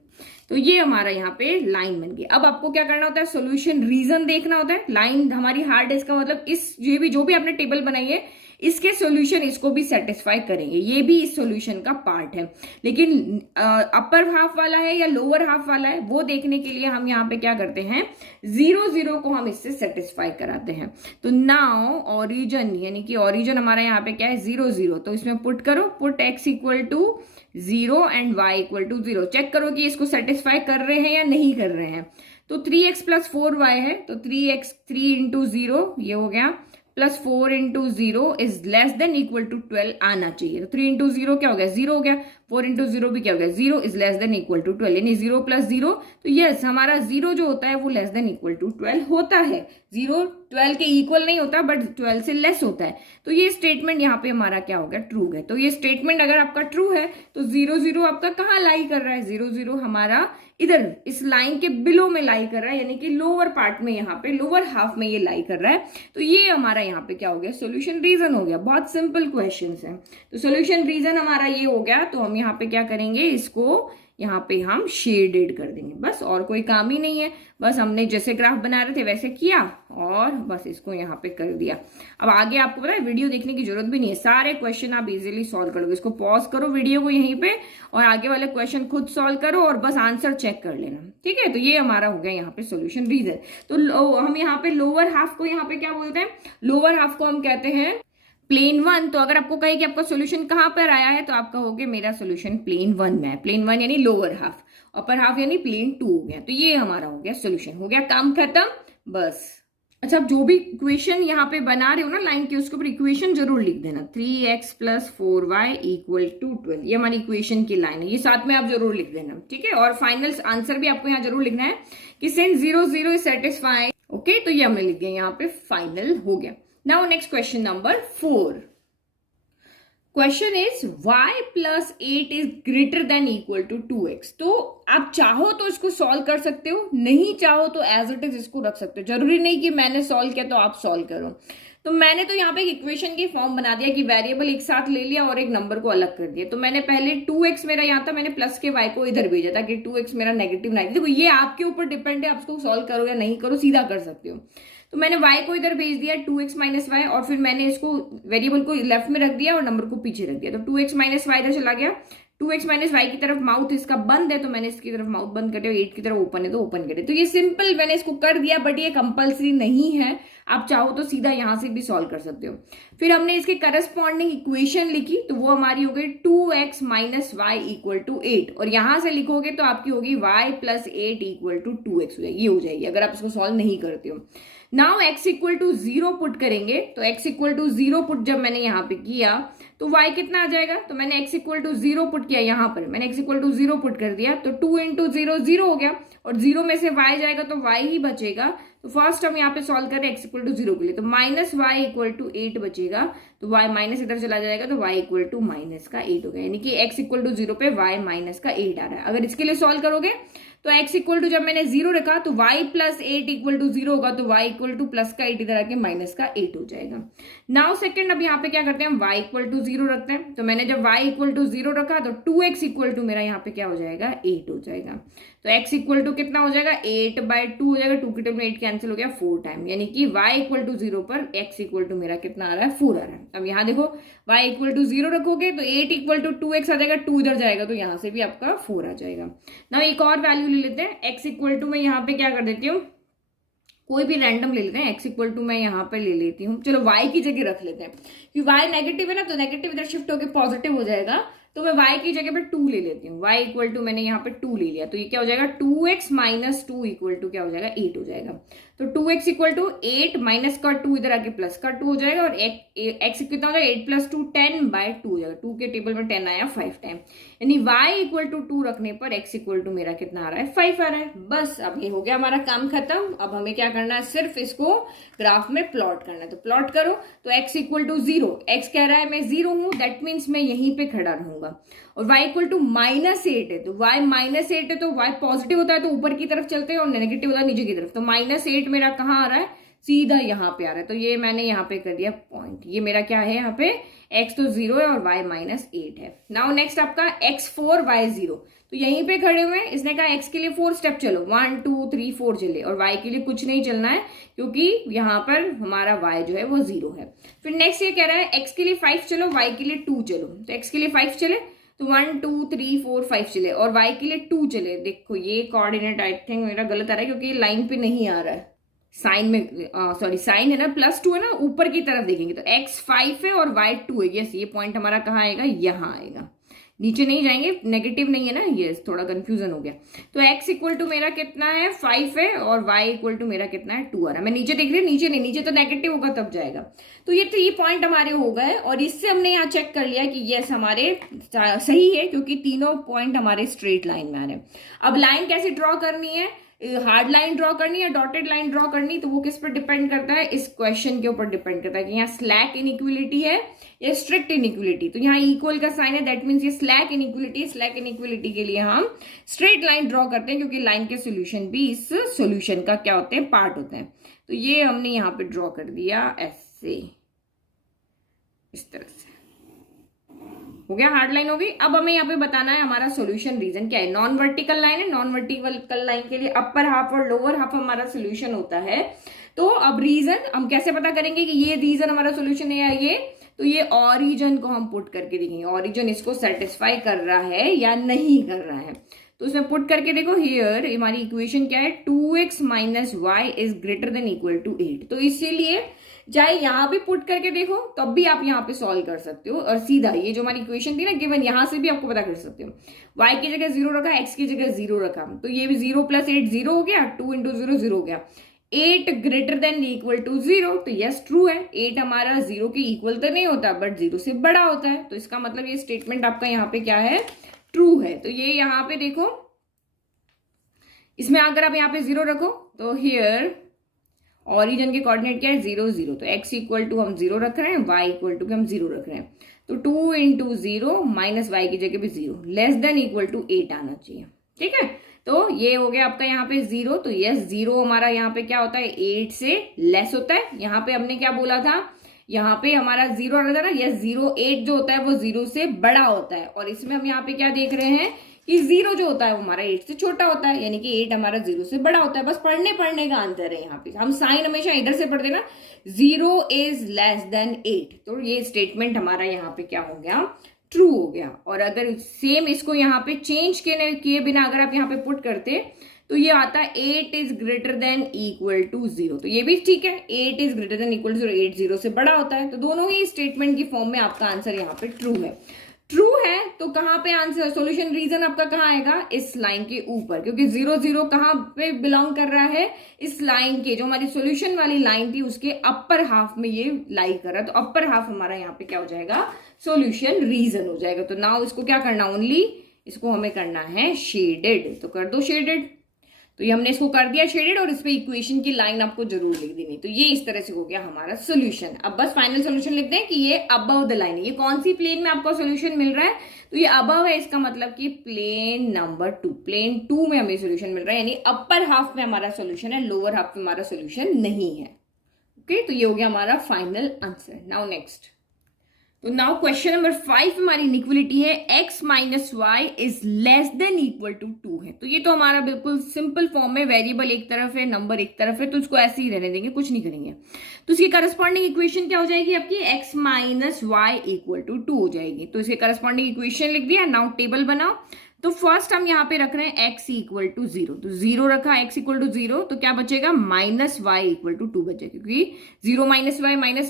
तो ये हमारा यहाँ पे लाइन बन गई। अब आपको क्या करना होता है, सॉल्यूशन रीजन देखना होता है। लाइन हमारी हार्ड है, इसका मतलब इस ये भी जो भी आपने टेबल बनाई है, इसके सॉल्यूशन इसको भी सेटिस्फाई करेंगे, ये भी इस सॉल्यूशन का पार्ट है। लेकिन अपर हाफ वाला है या लोअर हाफ वाला है वो देखने के लिए हम यहाँ पे क्या करते हैं, 0 0 को हम इससे सेटिस्फाई कराते हैं। तो नाउ ओरिजिन, यानी कि ओरिजिन हमारा यहाँ पे क्या है 0 0, तो इसमें पुट करो, put x equal to 0 and y equal to 0। Check करो कि इसको सेटिस्फाई कर रहे हैं या नहीं कर रहे हैं। तो 3x प्लस 4y है, तो 3x 3 इंटू 0 ये हो गया, plus 4 into 0 is less than equal to 12 आना चाहिए। तो 3 इंटू 0 क्या हो गया, 0 हो गया। 4 इंटू 0 भी क्या हो गया, 0 is less than equal to 12, यानी 0 प्लस 0। तो यस, हमारा 0 जो होता है वो लेस देन इक्वल टू 12 होता है। 0 12 के इक्वल नहीं होता बट 12 से लेस होता है। तो ये स्टेटमेंट यहाँ पे हमारा क्या हो गया, ट्रू है। तो ये स्टेटमेंट अगर आपका ट्रू है तो 0 0 आपका कहाँ लाई कर रहा है, 0 0 हमारा इधर इस लाइन के बिलो में लाई कर रहा है, यानी कि लोअर पार्ट में, यहाँ पे लोअर हाफ में ये लाई कर रहा है। तो ये हमारा यहाँ पे क्या हो गया, सॉल्यूशन रीजन हो गया। बहुत सिंपल क्वेश्चंस है। तो सॉल्यूशन रीजन हमारा ये हो गया। तो हम यहाँ पे क्या करेंगे, इसको यहाँ पे हम शेडेड कर देंगे, बस और कोई काम ही नहीं है। बस हमने जैसे ग्राफ बना रहे थे वैसे किया और बस इसको यहाँ पे कर दिया। अब आगे आपको पता है वीडियो देखने की जरूरत भी नहीं है, सारे क्वेश्चन आप इजीली सॉल्व करोगे। इसको पॉज करो वीडियो को यहीं पे और आगे वाले क्वेश्चन खुद सॉल्व करो और बस आंसर चेक कर लेना, ठीक है। तो ये हमारा हो गया यहाँ पे सोल्यूशन रीजन। तो हम यहाँ पे लोअर हाफ को यहाँ पे क्या बोलते हैं, लोअर हाफ को हम कहते हैं प्लेन 1। तो अगर आपको कहे कि आपका सोल्यूशन कहां पर आया है तो आप कहोगे मेरा सोल्यूशन प्लेन 1 में है। प्लेन 1 यानी लोअर हाफ, अपर हाफ यानी प्लेन 2 हो गया। तो ये हमारा हो गया सोल्यूशन, हो गया काम खत्म बस। अच्छा, आप जो भी इक्वेशन यहाँ पे बना रहे हो ना लाइन की, उसके ऊपर इक्वेशन जरूर लिख देना। 3x plus 4y equal to 12, ये हमारी इक्वेशन की लाइन है, ये साथ में आप जरूर लिख देना, ठीक है। और फाइनल आंसर भी आपको यहाँ जरूर लिखना है कि सिंस 0 0 इज सेटिस्फाइड, ओके। तो ये हमने लिख दिया यहाँ पे, फाइनल हो गया। Now next question number 4. Question is y plus 8 is greater than equal to 2x. तो आप चाहो तो इसको सॉल्व कर सकते हो, नहीं चाहो तो एज इट इज इसको रख सकते हो। जरूरी नहीं कि मैंने सॉल्व किया तो आप सॉल्व करो। तो मैंने तो यहाँ पे एक इक्वेशन की फॉर्म बना दिया कि वेरिएबल एक साथ ले लिया और एक नंबर को अलग कर दिया। तो मैंने पहले 2x मेरा यहाँ था, मैंने प्लस के y को इधर भेजा था कि 2x मेरा नेगेटिव ना। देखो ये आपके ऊपर डिपेंड है, आप इसको सॉल्व करो या नहीं करो, सीधा कर सकते हो। तो मैंने y को इधर भेज दिया 2x माइनस वाई, और फिर मैंने इसको वेरिएबल को लेफ्ट में रख दिया और नंबर को पीछे रख दिया। तो 2x माइनस वाई इधर चला गया, 2x माइनस वाई की तरफ माउथ इसका बंद है तो मैंने इसकी तरफ माउथ बंद कर दिया, 8 की तरफ ओपन है तो ओपन कर दिया। तो ये सिंपल मैंने इसको कर दिया, बट ये कंपल्सरी नहीं है, आप चाहो तो सीधा यहां से भी सॉल्व कर सकते हो। फिर हमने इसके करस्पॉन्डिंग इक्वेशन लिखी, तो वो हमारी हो गई 2x minus Y equal to 8, और यहां से लिखोगे तो आपकी होगी y plus 8 equal to 2x हो जाएगी, ये हो जाएगी अगर आप इसको सॉल्व नहीं करते हो। Now x equal to 0 put करेंगे, तो x इक्वल टू 0 पुट जब मैंने यहाँ पे किया तो y कितना आ जाएगा, तो मैंने x इक्वल टू 0 पुट किया, यहाँ पर मैंने x इक्वल टू 0 पुट कर दिया, तो 2 इंटू 0 0 हो गया, और 0 में से y जाएगा तो y ही बचेगा। तो फर्स्ट हम यहाँ पे सॉल्व करें x इक्वल टू 0 के लिए, तो माइनस वाई इक्वल टू 8 बचेगा, तो y माइनस इधर चला जाएगा तो y इक्वल टू माइनस का 8 हो गया, यानी कि x इक्वल टू 0 पे y माइनस का 8 आ रहा है। अगर इसके लिए सॉल्व करोगे तो x इक्वल टू जब मैंने 0 रखा तो y प्लस 8 इक्वल टू 0 होगा, तो y इक्वल टू प्लस का 8 इधर आके माइनस का 8 हो जाएगा। नाउ सेकंड, अब यहाँ पे क्या करते हैं हम y इक्वल टू 0 रखते हैं, तो मैंने जब y इक्वल टू 0 रखा तो 2x इक्वल टू मेरा यहाँ पे क्या हो जाएगा 8 हो जाएगा। तो x इक्वल टू कितना हो जाएगा 8 बाई 2 हो जाएगा, 2 के टेबल में 8 कैंसिल हो गया 4 टाइम, यानी कि y इक्वल टू 0 पर x इक्वल टू मेरा कितना आ रहा है 4 आ रहा है। अब यहाँ देखो y इक्वल टू 0 रखोगे तो 8 इक्वल टू 2x आ जाएगा, 2 इधर जाएगा तो यहाँ से भी आपका 4 आ जाएगा। ना एक और वैल्यू ले लेते हैं, x इक्वल टू में यहाँ पे क्या कर देती हूँ, कोई भी रैंडम ले लेते हैं, x इक्वल टू मैं यहाँ पे ले लेती हूँ, चलो y की जगह रख लेते हैं क्योंकि y नेगेटिव है ना, तो नेगेटिव इधर शिफ्ट होकर पॉजिटिव हो जाएगा, तो मैं y की जगह पे 2 ले लेती हूँ। y इक्वल टू मैंने यहाँ पे 2 ले लिया, तो ये क्या हो जाएगा 2x माइनस 2 इक्वल टू क्या हो जाएगा 8 हो जाएगा। तो 2x इक्वल टू 8 माइनस का 2 इधर आके प्लस का 2 हो जाएगा, और x कितना हो जाएगा 8 प्लस 2 10 बाय 2 हो जाएगा, 2 के टेबल में 10 आया 5 टाइम, यानी y इक्वल टू 2 रखने पर x इक्वल टू मेरा कितना आ रहा है 5 आ रहा है। बस अब ये हो गया हमारा काम खत्म। अब हमें क्या करना है, सिर्फ इसको ग्राफ में प्लॉट करना है। तो प्लॉट करो, तो x इक्वल टू 0, x कह रहा है मैं 0 हूं, दैट मीन्स मैं यहीं पे खड़ा रहूंगा, और y इक्वल टू माइनस 8 है, तो y माइनस 8 है तो y पॉजिटिव होता है तो ऊपर की तरफ चलते हैं और नेगेटिव होता है नीचे की तरफ, तो माइनस 8 मेरा कहाँ आ रहा है सीधा यहाँ पे आ रहा है, तो ये मैंने यहाँ पे कर दिया पॉइंट। ये मेरा क्या है यहाँ पे x तो 0 है और y माइनस 8 है। नाउ नेक्स्ट आपका x4 y 0, तो यहीं पे खड़े हुए हैं। इसने कहा एक्स के लिए 4 स्टेप चलो, 1 2 3 4 चले, और वाई के लिए कुछ नहीं चलना है क्योंकि यहाँ पर हमारा वाई जो है वो 0 है। फिर नेक्स्ट ये कह रहा है एक्स के लिए 5 चलो, वाई के लिए 2 चलो। तो एक्स के लिए 5 चले तो 1 2 3 4 5 चले, और वाई के लिए 2 चले। देखो ये कोऑर्डिनेट आई थिंक मेरा गलत आ रहा है क्योंकि लाइन पे नहीं आ रहा है, साइन में सॉरी साइन है ना, +2 है ना, ऊपर की तरफ देखेंगे तो x 5 है और y 2 है। यस, ये पॉइंट हमारा कहाँ आएगा, यहाँ आएगा, नीचे नहीं जाएंगे, नेगेटिव नहीं है ना। यस, थोड़ा कंफ्यूजन हो गया। तो x इक्वल टू मेरा कितना है, 5 है, और y इक्वल टू मेरा कितना है, 2 आ रहा है। मैं नीचे देख रही हूँ, नीचे नहीं, नीचे तो नेगेटिव होगा तब जाएगा। तो ये 3 पॉइंट हमारे हो गए, और इससे हमने यहाँ चेक कर लिया कि यस हमारे सही है क्योंकि तीनों पॉइंट हमारे स्ट्रेट लाइन में आ रहे हैं। अब लाइन कैसे ड्रॉ करनी है, हार्ड लाइन ड्रॉ करनी है, डॉटेड लाइन ड्रॉ करनी, तो वो किस पर डिपेंड करता है, इस क्वेश्चन के ऊपर डिपेंड करता है कि यहाँ स्लैक इनइक्वलिटी है या स्ट्रिक्ट इनइक्वलिटी। तो यहाँ इक्वल का साइन है, दैट मीन्स ये स्लैक इनइक्वलिटी। स्लैक इनइक्वलिटी के लिए हम स्ट्रेट लाइन ड्रॉ करते हैं क्योंकि लाइन के सोल्यूशन भी इस सोल्यूशन का क्या होते हैं, पार्ट होते हैं। तो ये हमने यहाँ पे ड्रॉ कर दिया ऐसे, इस तरह से हो गया, हार्ड लाइन हो गई। अब हमें यहाँ पे बताना है हमारा सॉल्यूशन रीजन क्या है। नॉन वर्टिकल लाइन है, नॉन वर्टिकल लाइन के लिए अपर हाफ और लोअर हाफ हमारा सॉल्यूशन होता है। तो अब रीजन हम कैसे पता करेंगे कि ये रीजन हमारा सॉल्यूशन है या ये, तो ये ऑरिजिन को हम पुट करके देखेंगे, ऑरिजिन इसको सेटिस्फाई कर रहा है या नहीं कर रहा है। तो उसमें पुट करके देखो, हियर हमारी इक्वेशन क्या है, 2x minus y is greater than equal to 8। तो इसीलिए चाहे यहां भी पुट करके देखो तब भी आप यहाँ पे सॉल्व कर सकते हो, और सीधा ये जो हमारी इक्वेशन थी ना गिवन, यहां से भी आपको पता कर सकते हो। y की जगह 0 रखा, x की जगह 0 रखा, तो ये भी 0 + 8 0 हो गया, 2 × 0 0 हो गया। 8 ग्रेटर देन इक्वल टू 0, तो यस ट्रू है। 8 हमारा 0 के इक्वल तो नहीं होता बट 0 से बड़ा होता है, तो इसका मतलब ये स्टेटमेंट आपका यहाँ पे क्या है, ट्रू है। तो ये यहाँ पे देखो, इसमें अगर आप यहाँ पे 0 रखो तो हियर ऑरिजिन के कोऑर्डिनेट क्या है, 0 0, तो x इक्वल टू हम 0 रख रहे हैं, y इक्वल टू हम 0 रख रहे हैं। तो 2 × 0 माइनस वाई की जगह भी 0 लेस देन इक्वल टू 8 आना चाहिए। ठीक है, तो ये हो गया आपका यहाँ पे 0। तो यस 0 हमारा यहाँ पे क्या होता है, 8 से लेस होता है। यहाँ पे हमने क्या बोला था, यहाँ पे हमारा 0 आ रहा था ना, यस 0 8 जो होता है वो 0 से बड़ा होता है, और इसमें हम यहाँ पे क्या देख रहे हैं कि 0 जो होता है वो हमारा 8 से छोटा होता है, यानी कि 8 हमारा 0 से बड़ा होता है। बस पढ़ने का अंतर है। यहाँ पे हम साइन हमेशा इधर से पढ़ते ना, 0 इज लेस देन 8, तो ये स्टेटमेंट हमारा यहाँ पे क्या हो गया, ट्रू हो गया। और अगर सेम इसको यहाँ पे चेंज किए बिना अगर आप यहाँ पे पुट करते तो ये आता है 8 is greater than equal to 0, तो ये भी ठीक है, 8 is greater than equal to 0, 8 0 से बड़ा होता है। तो दोनों ही स्टेटमेंट की फॉर्म में आपका आंसर यहाँ पे ट्रू है। ट्रू है तो कहां पे आंसर, सॉल्यूशन रीजन आपका कहां आएगा, इस लाइन के ऊपर, क्योंकि 0 0 कहां पे बिलोंग कर रहा है, इस लाइन के, जो हमारी सॉल्यूशन वाली लाइन थी उसके अपर हाफ में ये लाई कर रहा है। तो अपर हाफ हमारा यहाँ पे क्या हो जाएगा, सॉल्यूशन रीजन हो जाएगा। तो नाउ इसको क्या करना, ओनली इसको हमें करना है शेडेड, तो कर दो शेडेड। तो ये हमने इसको कर दिया शेडेड, और इस पे इक्वेशन की लाइन आपको जरूर लिख देनी। तो ये इस तरह से हो गया हमारा सॉल्यूशन। अब बस फाइनल सॉल्यूशन लिख दें कि ये अबव द लाइन है। ये कौन सी प्लेन में आपको सॉल्यूशन मिल रहा है, तो ये अबव है, इसका मतलब कि प्लेन नंबर 2, प्लेन 2 में हमें सॉल्यूशन मिल रहा है, यानी अपर हाफ में हमारा सॉल्यूशन है, लोअर हाफ में हमारा सॉल्यूशन नहीं है। ओके, तो ये हो गया हमारा फाइनल आंसर। नाउ नेक्स्ट, तो नाउ क्वेश्चन नंबर 5 हमारी इनइक्वलिटी है x minus y is less than equal to 2 है। तो ये तो हमारा बिल्कुल सिंपल फॉर्म में, वेरिएबल एक तरफ है, नंबर एक तरफ है, तो इसको ऐसे ही रहने देंगे, कुछ नहीं करेंगे। तो इसकी करस्पॉन्डिंग इक्वेशन क्या हो जाएगी आपकी, x minus Y equal to 2 हो जाएगी। तो इसके करस्पॉन्डिंग इक्वेशन लिख दिया। नाउ टेबल बनाओ। तो फर्स्ट हम यहाँ पे रख रहे हैं x इक्वल टू 0, तो 0 रखा, x इक्वल टू 0, तो क्या बचेगा, माइनस वाई इक्वल टू 2 बचेगा, क्योंकि 0 माइनस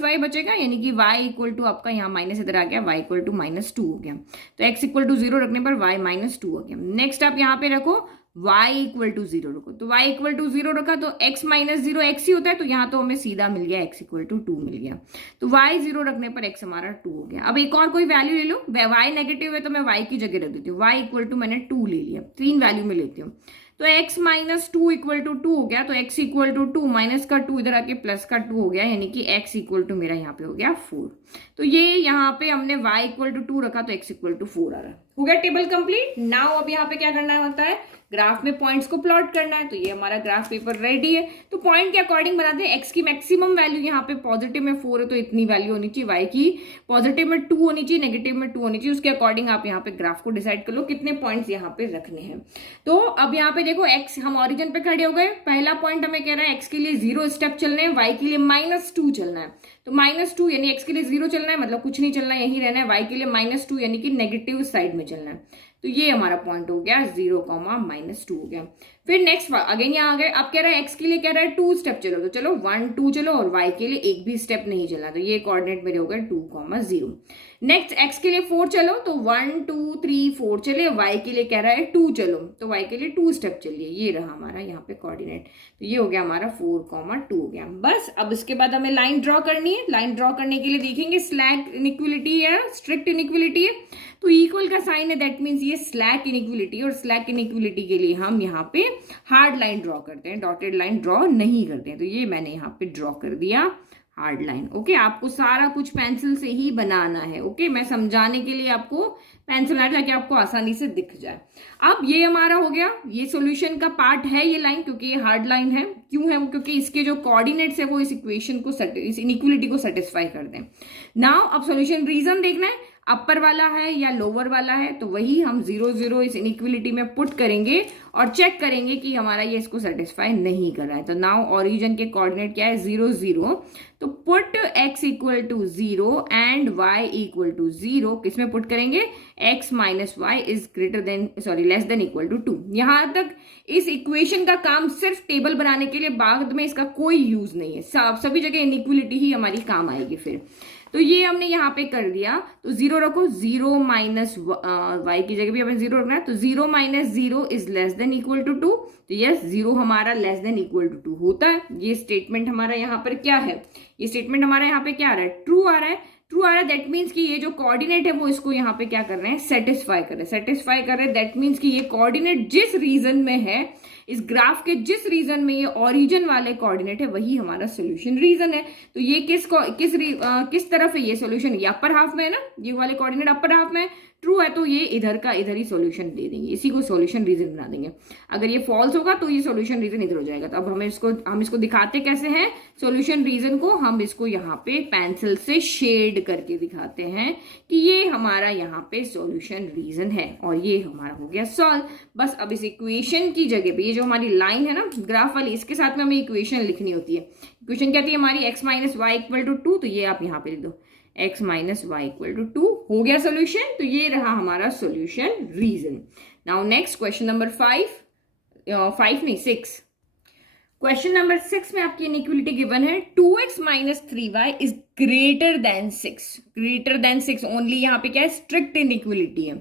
वाई बचेगा, यानी कि y इक्वल टू आपका यहाँ माइनस इधर आ गया, y इक्वल टू -2 हो गया। तो x इक्वल टू 0 रखने पर y -2 हो गया। नेक्स्ट आप यहाँ पे रखो y इक्वल टू 0 रखो, तो y इक्वल टू 0 रखा, तो x माइनस 0 x ही होता है, तो यहाँ तो हमें सीधा मिल गया x इक्वल टू 2 मिल गया। तो y 0 रखने पर x हमारा 2 हो गया। अब एक और कोई वैल्यू ले लो, y नेगेटिव है तो मैं y की जगह रख देती हूँ, y इक्वल टू मैंने 2 ले लिया, 3 वैल्यू में लेती हूँ। तो x माइनस 2 इक्वल टू 2 हो गया, तो x इक्वल टू 2 माइनस का 2 इधर आके प्लस का 2 हो गया, यानी कि x इक्वल टू मेरा यहाँ पे हो गया 4। तो ये यहाँ पे हमने y इक्वल टू 2 रखा, तो x इक्वल टू 4 आ रहा है। हो गया टेबल कंप्लीट। नाउ अब यहाँ पे क्या करना होता है, ग्राफ में पॉइंट्स को प्लॉट करना है। तो ये हमारा ग्राफ पेपर रेडी है। तो पॉइंट के अकॉर्डिंग बनाते हैं। एक्स की मैक्सिमम वैल्यू यहाँ पे पॉजिटिव में 4 है तो इतनी वैल्यू होनी चाहिए, वाई की पॉजिटिव में 2 होनी चाहिए, नेगेटिव में 2 होनी चाहिए। उसके अकॉर्डिंग आप यहाँ पे ग्राफ को डिसाइड कर लो कितने पॉइंट्स यहाँ पे रखने हैं। तो अब यहाँ पे देखो एक्स, हम ऑरिजिन पे खड़े हो गए। पहला पॉइंट हमें कह रहा है एक्स के लिए 0 स्टेप चलने हैं, वाई के लिए -2 चलना है। तो -2 यानी एक्स के लिए 0 चलना है, मतलब कुछ नहीं चलना है, यही रहना है। वाई के लिए -2 यानी कि नेगेटिव साइड में चलना है। तो ये हमारा पॉइंट हो गया 0, -2 हो गया। फिर नेक्स्ट अगेन यहाँ आ गए। अब कह रहा है एक्स के लिए कह रहा है 2 स्टेप चलो, तो चलो 1 2 चलो, और वाई के लिए एक भी स्टेप नहीं चला, तो ये कोऑर्डिनेट मेरे हो गए 2, 0। नेक्स्ट एक्स के लिए 4 चलो, तो 1 2 3 4 चले। वाई के लिए कह रहा है 2 चलो, तो वाई के लिए 2 स्टेप चलिए। ये रहा हमारा यहाँ पे कोऑर्डिनेट। तो ये हो गया हमारा 4, 2 हो गया। बस अब इसके बाद हमें लाइन ड्रॉ करनी है। लाइन ड्रॉ करने के लिए देखेंगे स्लैक इनइक्वलिटी या स्ट्रिक्ट इनइक्वलिटी है। तो इक्वल का साइन है, दैट मीन्स ये स्लैक इनइक्वलिटी, और स्लैक इनइक्वलिटी के लिए हम यहाँ पे हार्ड लाइन ड्रॉ करते हैं, डॉटेड लाइन ड्रॉ नहीं करते हैं। तो ये मैंने यहाँ पे ड्रॉ कर दिया हार्ड लाइन। ओके, आपको सारा कुछ पेंसिल से ही बनाना है। ओके, मैं समझाने के लिए आपको पेंसिल लाइट ताकि आपको आसानी से दिख जाए। अब ये हमारा हो गया, ये सॉल्यूशन का पार्ट है ये लाइन, क्योंकि ये हार्ड लाइन है। क्यों है? क्योंकि इसके जो कोऑर्डिनेट्स है वो इस इक्वेशन को, इस इनइक्वलिटी को सेटिस्फाई करते हैं। नाउ अब सॉल्यूशन रीजन देखना है, अपर वाला है या लोअर वाला है, तो वही हम 0 0 इस इनइक्वलिटी में पुट करेंगे और चेक करेंगे कि हमारा ये इसको सेटिस्फाई नहीं कर रहा है। तो नाउ ओरिजिन के कोऑर्डिनेट क्या है? 0 0। तो put x equal to 0 and y equal to 0 किसमें पुट करेंगे? x minus y is greater than, sorry less than equal to 2। यहां तक इस इक्वेशन का काम सिर्फ टेबल बनाने के लिए, बाद में इसका कोई यूज नहीं है। सभी जगह इनइक्वलिटी ही हमारी काम आएगी फिर। तो ये हमने यहाँ पे कर दिया। तो 0 रखो, 0 माइनस वाई की जगह भी हमें 0 रखना है। तो 0 minus 0 is less than equal to 2। तो यस, 0 हमारा लेस देन इक्वल टू 2 होता है। ये स्टेटमेंट हमारा यहाँ पर क्या है? ये स्टेटमेंट हमारा यहाँ पे क्या आ रहा है? ट्रू आ रहा है। ट्रू आ रहा है, दैट मीन्स कि ये जो कोऑर्डिनेट है वो इसको यहाँ पे क्या कर रहे हैं? सेटिस्फाई कर रहे हैं। सेटिस्फाई कर रहे हैं, दैट मीन्स कि ये कोऑर्डिनेट जिस रीजन में है, इस ग्राफ के जिस रीजन में ये ओरिजिन वाले कोऑर्डिनेट है, वही हमारा सॉल्यूशन रीजन है। तो ये किस तरफ है ये सॉल्यूशन? ये अपर हाफ में है ना, ये वाले कोऑर्डिनेट अपर हाफ में ट्रू है, तो ये इधर का इधर ही सॉल्यूशन दे देंगे, इसी को सॉल्यूशन रीजन बना देंगे। अगर ये फॉल्स होगा तो ये सॉल्यूशन रीजन इधर हो जाएगा। तो अब हम इसको दिखाते कैसे हैं सॉल्यूशन रीजन को? हम इसको यहाँ पे पेंसिल से शेड करके दिखाते हैं कि ये हमारा यहाँ पे सॉल्यूशन रीजन है, और ये हमारा हो गया सॉल्व। बस अब इस इक्वेशन की जगह पे ये जो हमारी लाइन है ना ग्राफ वाली, इसके साथ में हमें इक्वेशन लिखनी होती है। इक्वेशन क्या थी हमारी? X minus Y equal to 2। तो ये आप यहाँ पे लिख दो, x minus Y equal to 2 हो गया सोल्यूशन। तो ये रहा हमारा solution region. Now next question number 6। Question number 6 में आपकी इनइक्वलिटी गिवन है 2x minus 3y is greater than 6। Greater than 6 only, यहाँ पे क्या है? स्ट्रिक्ट इनइक्वलिटी है।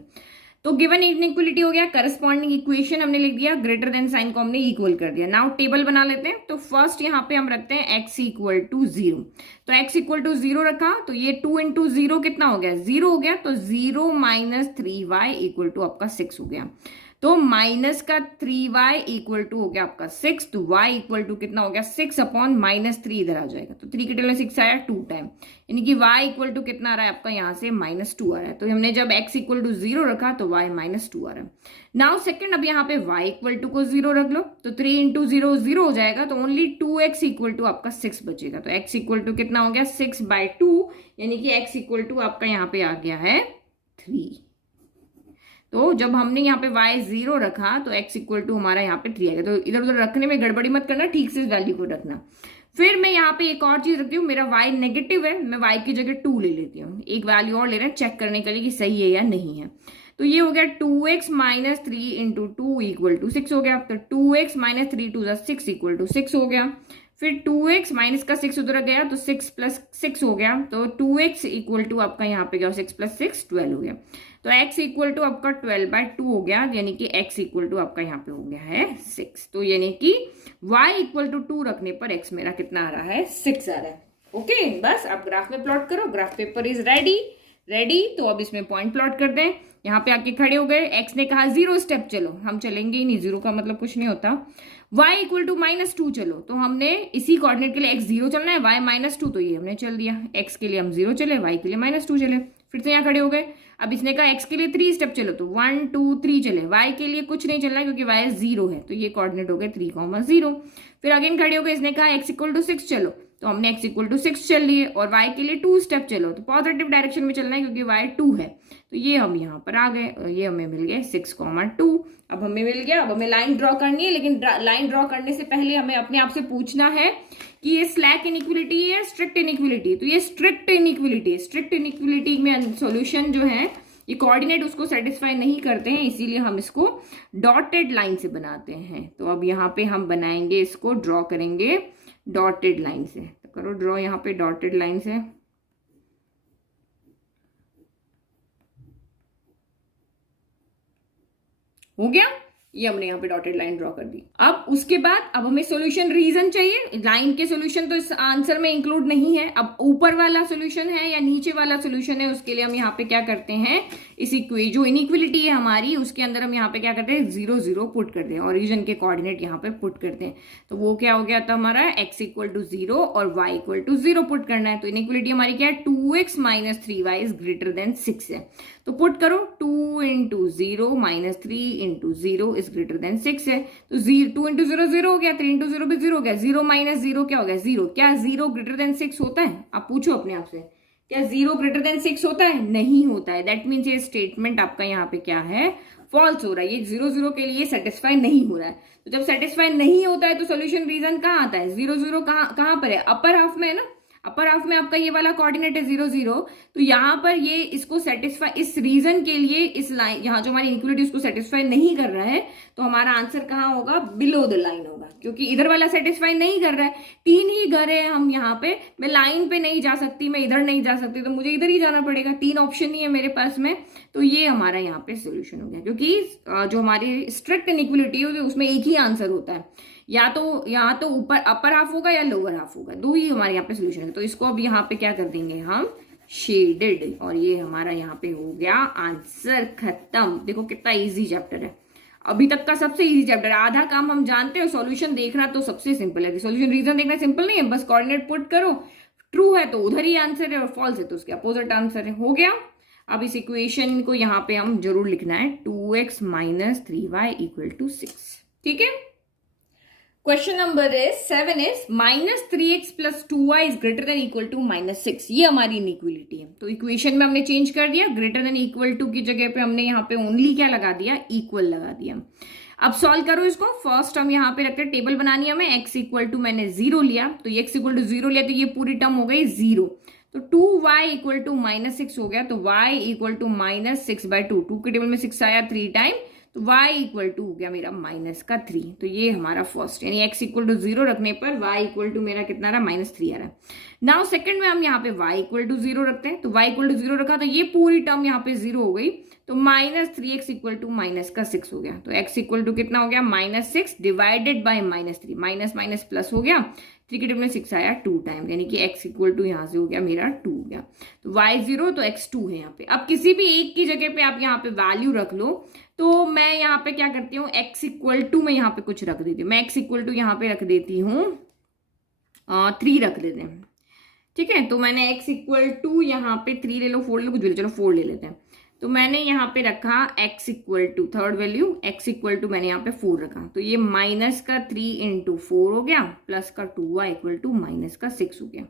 तो गिवन इनइक्वलिटी हो गया, करस्पॉन्डिंग इक्वेशन हमने लिख दिया, ग्रेटर देन साइन को हमने इक्वल कर दिया। नाउ टेबल बना लेते हैं। तो फर्स्ट यहाँ पे हम रखते हैं x इक्वल टू 0। तो x इक्वल टू 0 रखा, तो ये 2 इंटू 0 कितना हो गया? 0 हो गया। तो 0 माइनस 3y इक्वल टू आपका 6 हो गया। तो माइनस का 3y इक्वल टू हो गया आपका 6। तो y इक्वल टू कितना हो गया? 6 अपॉन माइनस 3 इधर आ जाएगा। तो 3 के टेबल में 6 आया 2 टाइम, यानी कि y इक्वल टू कितना आ रहा है आपका? यहाँ से -2 आ रहा है। तो हमने जब x इक्वल टू 0 रखा तो y -2 आ रहा है। नाउ सेकंड, अब यहाँ पे y इक्वल टू को 0 रख लो, तो 3 इंटू 0 0 हो जाएगा। तो ओनली 2x इक्वल टू आपका 6 बचेगा। तो x इक्वल टू कितना हो गया? 6/2, यानी कि x इक्वल टू आपका यहाँ पे आ गया है 3। तो जब हमने यहाँ पे y 0 रखा तो x इक्वल टू हमारा यहाँ पे 3 आ गया। तो इधर उधर रखने में गड़बड़ी मत करना, ठीक से इस वैल्यू को रखना। फिर मैं यहाँ पे एक और चीज रखती हूँ, मेरा y नेगेटिव है, मैं y की जगह 2 ले लेती हूँ। एक वैल्यू और ले रहे हैं चेक करने के लिए कि सही है या नहीं है। तो ये हो गया 2x minus 3 into 2 equal to 6 हो गया। तो 2x माइनस 3 2 6 इक्वल टू 6 हो गया। फिर 2x माइनस का 6 उधर गया तो 6 प्लस 6 हो गया। तो 2x इक्वल टू आपका यहाँ पे गया 6 प्लस 6 12 हो गया। तो x इक्वल टू आपका 12/2 हो गया, यानी कि x इक्वल टू आपका यहाँ पे हो गया है 6। तो यानी कि y इक्वल टू 2 रखने पर x मेरा कितना आ रहा है? 6 आ रहा है। ओके, बस आप ग्राफ में प्लॉट करो। Graph paper is ready. तो अब इसमें पॉइंट प्लॉट कर दें। यहाँ पे आके खड़े हो गए, x ने कहा 0 स्टेप चलो, हम चलेंगे ही नहीं, 0 का मतलब कुछ नहीं होता। y इक्वल टू -2 चलो, तो हमने इसी कोऑर्डिनेट के लिए x 0 चलना है, y -2, तो ये हमने चल दिया। x के लिए हम 0 चले, y के लिए -2 चले। फिर से यहाँ खड़े हो गए। अब इसने कहा x के लिए 3 स्टेप चलो, तो 1 2 3 चले। y के लिए कुछ नहीं चल रहा है क्योंकि y 0 है, तो ये कोऑर्डिनेट हो गए 3,0। फिर अगेन खड़े हो गए, इसने कहा x इक्वल टू 6 चलो, तो हमने x इक्वल टू 6 चल लिए। और y के लिए 2 स्टेप चलो, तो पॉजिटिव डायरेक्शन में चलना है क्योंकि y 2 है, तो ये हम यहाँ पर आ गए और ये हमें मिल गए 6,2। अब हमें मिल गया। अब हमें लाइन ड्रॉ करनी है, लेकिन लाइन ड्रॉ करने से पहले हमें अपने आप से पूछना है कि ये स्लैक इनइक्वलिटी है, स्ट्रिक्ट इनइक्वलिटी। तो ये स्ट्रिक्ट इनइक्वलिटी है। स्ट्रिक्ट इनइक्वलिटी में सॉल्यूशन जो है ये कोऑर्डिनेट उसको सेटिस्फाई नहीं करते हैं, इसीलिए हम इसको डॉटेड लाइन से बनाते हैं। तो अब यहाँ पे हम बनाएंगे, इसको ड्रॉ करेंगे डॉटेड लाइन से। तो करो ड्रॉ यहाँ पे डॉटेड लाइन से। हो गया, ये हमने यहाँ पे डॉटेड लाइन ड्रॉ कर दी। अब उसके बाद अब हमें सॉल्यूशन रीजन चाहिए। लाइन के सॉल्यूशन तो इस आंसर में इंक्लूड नहीं है। अब ऊपर वाला सॉल्यूशन है या नीचे वाला सॉल्यूशन है, उसके लिए हम यहाँ पे क्या करते हैं, इस जो इनइक्वलिटी है हमारी उसके अंदर हम यहाँ पे क्या करते हैं, 0 0 पुट करते हैं और रीजन के कोऑर्डिनेट यहाँ पे पुट करते हैं। तो वो क्या हो गया था हमारा, x इक्वल टू 0 और y इक्वल टू 0 पुट करना है। तो इनइक्वलिटी हमारी क्या है, 2x minus 3y is greater than 6 है। तो पुट करो 2 into 0 minus 3 into 0 is greater than 6 है। तो 2 इंटू 0 0 हो गया, 3 इंटू 0 भी 0 हो गया। 0 माइनस 0 क्या हो गया, 0। क्या 0 ग्रेटर देन 6 होता है? आप पूछो अपने आप से, क्या 0 ग्रेटर देन 6 होता है? नहीं होता है। दैट मीन्स ये स्टेटमेंट आपका यहाँ पे क्या है, फॉल्स हो रहा है। ये 0 0 के लिए सेटिस्फाई नहीं हो रहा है। तो जब सेटिस्फाई नहीं होता है तो सोल्यूशन रीजन कहाँ आता है, 0 0 कहाँ पर है, अपर हाफ में है ना। अपर हाफ में आपका ये वाला कोऑर्डिनेट है 0 0, तो यहाँ पर ये इसको सेटिस्फाई, इस रीजन के लिए इस लाइन यहाँ जो हमारी इनइक्वलिटी उसको सेटिस्फाई नहीं कर रहा है, तो हमारा आंसर कहाँ होगा, बिलो द लाइन होगा, क्योंकि इधर वाला सेटिस्फाई नहीं कर रहा है। 3 ही घर है हम यहाँ पे, मैं लाइन पे नहीं जा सकती, मैं इधर नहीं जा सकती, तो मुझे इधर ही जाना पड़ेगा। 3 ऑप्शन ही है मेरे पास में, तो ये हमारा यहाँ पे सोल्यूशन हो गया। क्योंकि जो हमारी स्ट्रिक्ट इनइक्वलिटी है उसमें एक ही आंसर होता है, या तो ऊपर अपर हाफ होगा या लोअर हाफ होगा, दो ही हमारे यहाँ पे सोल्यूशन है। तो इसको अब यहाँ पे क्या कर देंगे हम, शेडेड, और ये हमारा यहाँ पे हो गया आंसर खत्म। देखो कितना इजी चैप्टर है, अभी तक का सबसे इजी चैप्टर है। आधा काम हम जानते हैं, सॉल्यूशन देखना तो सबसे सिंपल है। सॉल्यूशन रीजन देखना सिंपल नहीं है, बस कोऑर्डिनेट पुट करो, ट्रू है तो उधर ही आंसर है और फॉल्स है तो उसके अपोजिट आंसर है। हो गया। अब इस इक्वेशन को यहाँ पे हम जरूर लिखना है, 2x minus 3y equal to 6। ठीक है। Question number 7 is -3x plus 2y is greater than equal to -6। ये हमारी इनइक्वलिटी है। तो इक्वेशन में हमने चेंज कर दिया, ग्रेटर देन इक्वल टू की जगह पे हमने यहाँ पे ओनली क्या लगा दिया, इक्वल लगा दिया। अब सॉल्व करो इसको। फर्स्ट हम यहाँ पे रखते हैं, टेबल बनानी है हमें। x इक्वल टू मैंने 0 लिया, तो x इक्वल टू 0 लिया तो ये पूरी टर्म हो गई 0। तो 2y इक्वल टू -6 हो गया, तो y इक्वल टू -6/2। 2 के टेबल में 6 आया 3 टाइम, तो y इक्वल टू हो गया मेरा -3। तो ये हमारा फर्स्ट, यानी x इक्वल टू 0 रखने पर y इक्वल टू मेरा कितना रहा, -3 आ रहा है। नाउ सेकंड में हम यहाँ पे y इक्वल टू 0 रखते हैं, तो y इक्वल टू 0 रखा तो ये पूरी टर्म यहाँ पे 0 हो गई, तो -3x इक्वल टू -6 हो गया। तो x इक्वल टू कितना हो गया, -6 divided by -3, minus minus plus हो गया, 3 के टेबल में 6 आया 2 टाइम, यानी कि x इक्वल टू यहाँ से हो गया मेरा 2 हो गया। तो y 0 तो x 2 है यहाँ पे। अब किसी भी एक की जगह पे आप यहाँ पे वैल्यू रख लो, तो मैं यहाँ पे क्या करती हूँ, x इक्वल टू में यहाँ पे कुछ रख देती हूँ। मैं x इक्वल टू यहाँ पे रख देती हूँ 3 रख देते हैं। ठीक है, तो मैंने x इक्वल टू यहाँ पे 3 ले लो, 4 ले लो, कुछ भी ले, चलो 4 ले लेते हैं। तो मैंने यहाँ पे रखा x equal to, third value x equal to मैंने यहाँ पे 4 रखा, तो ये माइनस का 3 इंटू 4 हो गया, प्लस का 2y इक्वल टू माइनस का 6 हो गया।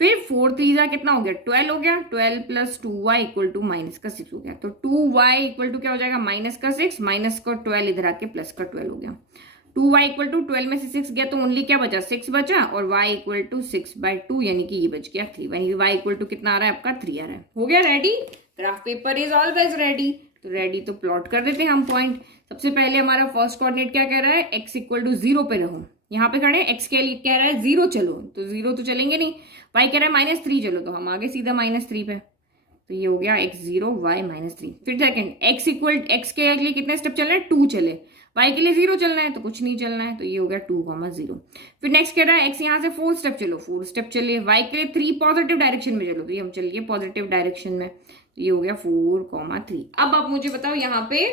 फिर 4 3 कितना हो गया, 12 हो गया, 12 plus 2y equal to minus का 6 हो गया। तो 2y इक्वल टू क्या हो जाएगा, माइनस का 6, माइनस का 12 इधर आके प्लस का 12 हो गया। 2y इक्वल टू 12 में से 6 गया तो ओनली क्या बचा, 6 बचा, और y इक्वल टू 6/2 यानी कि ये बच गया 3। यानी y इक्वल टू कितना आ रहा है आपका, 3 आ रहा है। हो गया ready. Graph paper is always ready. तो रेडी तो प्लॉट कर देते हैं हम पॉइंट। सबसे पहले हमारा फर्स्ट कोऑर्डिनेट क्या कह रहा है, x इक्वल टू 0 पे रहो। यहाँ पे खड़े, x के लिए कह रहा है 0 चलो, तो 0 तो चलेंगे नहीं। y कह रहा है -3 चलो, तो हम आगे सीधा -3 पे। तो ये हो गया x 0 y -3। फिर सेकंड, x के लिए कितने स्टेप चलना है, 2 चले। y के लिए 0 चलना है तो कुछ नहीं चलना है, तो ये हो गया 2,0। फिर नेक्स्ट कह रहा है x यहाँ से 4 स्टेप चलो, 4 स्टेप चलिए। y के लिए 3 पॉजिटिव डायरेक्शन में चलो, तो ये हम चलिए पॉजिटिव डायरेक्शन में, तो ये हो गया 4,3। अब आप मुझे बताओ यहाँ पे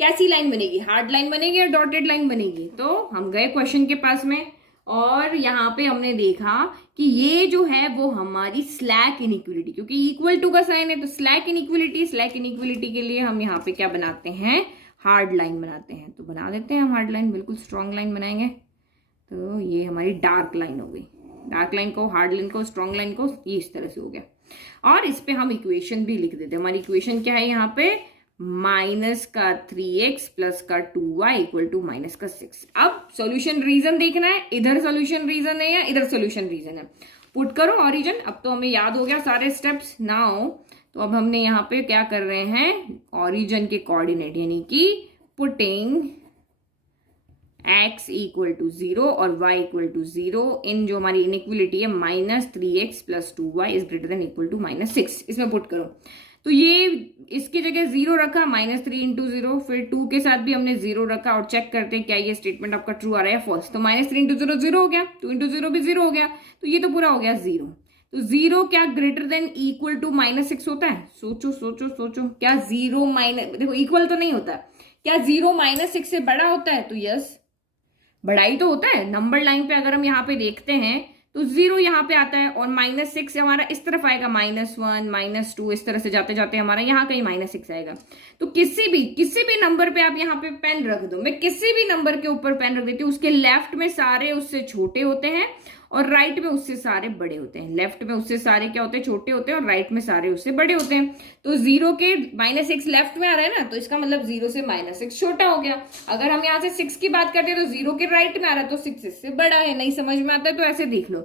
कैसी लाइन बनेगी, हार्ड लाइन बनेगी या डॉटेड लाइन बनेगी। तो हम गए क्वेश्चन के पास में, और यहाँ पे हमने देखा कि ये जो है वो हमारी स्लैक इनइक्वलिटी, क्योंकि इक्वल टू का साइन है तो स्लैक इनइक्वलिटी के लिए हम यहाँ पे क्या बनाते हैं, हार्ड लाइन बनाते हैं। तो बना देते हैं हम हार्ड लाइन, बिल्कुल स्ट्रॉन्ग लाइन बनाएंगे। तो ये हमारी डार्क लाइन हो गई, डार्क लाइन को, हार्ड लाइन को, स्ट्रॉन्ग लाइन को, ये इस तरह से हो गया। और इस पे हम इक्वेशन भी लिख देते हैं। हमारी इक्वेशन क्या है यहाँ पे, माइनस का 3x प्लस का 2y इक्वल टू माइनस का 6। अब सॉल्यूशन रीजन देखना है, इधर सॉल्यूशन रीजन है या इधर सॉल्यूशन रीजन है। पुट करो ऑरिजिन। अब तो हमें याद हो गया सारे स्टेप्स नाउ। तो अब हमने यहाँ पे क्या कर रहे हैं, ऑरिजिन के कोऑर्डिनेट, यानी कि पुटिंग x इक्वल टू 0 और y इक्वल टू 0 इन जो हमारी इनइक्वलिटी है minus 3x plus 2y is greater than equal to minus 6, इसमें पुट करो। तो ये इसकी जगह 0 रखा, माइनस 3 इंटू 0, फिर 2 के साथ भी हमने 0 रखा और चेक करते हैं क्या ये स्टेटमेंट आपका ट्रू आ रहा है फॉल्स। तो माइनस 3 इंटू 0 0 हो गया, 2 इंटू 0 भी 0 हो गया, तो ये तो पूरा हो गया 0। तो 0 क्या greater than equal to minus 6 होता है? सोचो सोचो सोचो, क्या 0 माइनस, देखो इक्वल तो नहीं होता, क्या 0 माइनस 6 से बड़ा होता है? तो यस, बड़ा ही तो होता है। नंबर लाइन पे अगर हम यहाँ पे देखते हैं तो 0 यहाँ पे आता है और माइनस 6 हमारा इस तरफ आएगा, -1 -2 इस तरह से जाते जाते हमारा यहाँ कहीं -6 आएगा। तो किसी भी नंबर पे आप यहाँ पे पेन रख दो, मैं किसी भी नंबर के ऊपर पेन रख देती हूँ, उसके लेफ्ट में सारे उससे छोटे होते हैं और राइट में उससे सारे बड़े होते हैं। लेफ्ट में उससे सारे क्या होते हैं, छोटे होते हैं, और राइट में सारे उससे बड़े होते हैं। तो 0 के -6 लेफ्ट में आ रहा है ना, तो इसका मतलब 0 से -6 छोटा हो गया। अगर हम यहाँ से 6 की बात करते हैं तो 0 के राइट में आ रहा है तो 6 इससे बड़ा है। नहीं समझ में आता है तो ऐसे देख लो।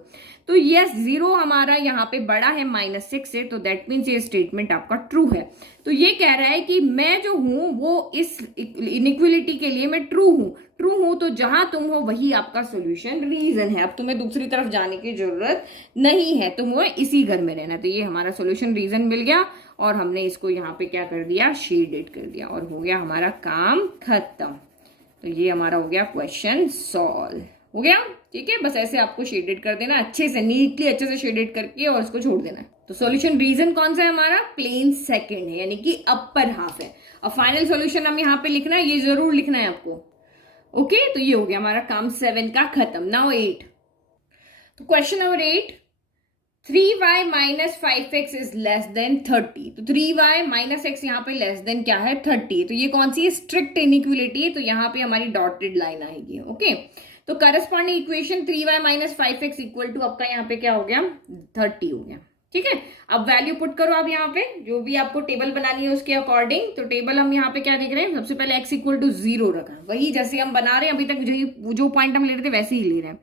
तो यस, 0 हमारा यहाँ पे बड़ा है -6 से, तो दैट मीन्स ये स्टेटमेंट आपका ट्रू है। तो ये कह रहा है कि मैं जो हूं वो इस इनइक्वलिटी के लिए मैं ट्रू हूं। ट्रू हूं तो जहां तुम हो वही आपका सॉल्यूशन रीजन है। अब तुम्हें दूसरी तरफ जाने की जरूरत नहीं है, तुम्हें इसी घर में रहना। तो ये हमारा सॉल्यूशन रीजन मिल गया और हमने इसको यहाँ पे क्या कर दिया, शेडेड कर दिया और हो गया हमारा काम खत्म। तो ये हमारा हो गया क्वेश्चन सॉल्व हो गया। ठीक है, बस ऐसे आपको शेडेड कर देना अच्छे से, नीटली अच्छे से शेडेड करके और उसको छोड़ देना। तो सॉल्यूशन रीजन कौन सा है हमारा, प्लेन सेकंड है, यानी कि अपर हाफ है। और फाइनल सॉल्यूशन हम यहाँ पे लिखना है, ये जरूर लिखना है आपको। ओके, तो ये हो गया हमारा काम 7 का खत्म। नाउ 8। तो question number 8, 3y minus 5x is less then 30। तो 3y माइनस x यहाँ पे लेस देन क्या है, 30। तो ये कौन सी स्ट्रिक्ट इनइक्वलिटी है, तो यहाँ पे हमारी डॉटेड लाइन आएगी। ओके, तो corresponding equation 3y minus 5x equal to आपका यहाँ पे क्या हो गया, 30 हो गया। ठीक है, अब वैल्यू पुट करो आप यहाँ पे, जो भी आपको टेबल बनानी है उसके अकॉर्डिंग। तो टेबल हम यहाँ पे क्या देख रहे हैं, सबसे पहले x इक्वल टू 0 रखा, वही जैसे हम बना रहे हैं अभी तक, जो पॉइंट हम ले रहे थे वैसे ही ले रहे हैं।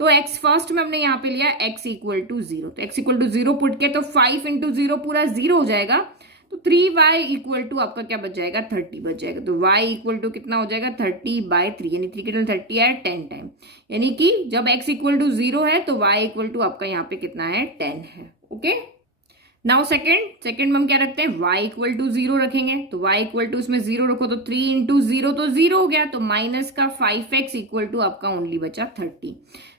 तो x फर्स्ट में हमने यहाँ पे लिया x इक्वल टू 0। तो x इक्वल टू 0 पुट के तो 5 इंटू 0 पूरा 0 हो जाएगा। तो 3y इक्वल टू आपका क्या बच जाएगा, 30 बच जाएगा। तो y इक्वल टू कितना हो जाएगा, 30/3, यानी 3 के टोटल 30 है 10 टाइम, यानी कि जब x इक्वल टू 0 है तो y इक्वल टू आपका यहाँ पे कितना है, 10 है। ओके, नाउ सेकेंड में हम क्या रखते हैं, y इक्वल टू 0 रखेंगे। तो y इक्वल टू इसमें 0 रखो तो 3 इंटू 0 तो 0 हो गया। तो माइनस का 5x इक्वल टू आपका ओनली बचा 30।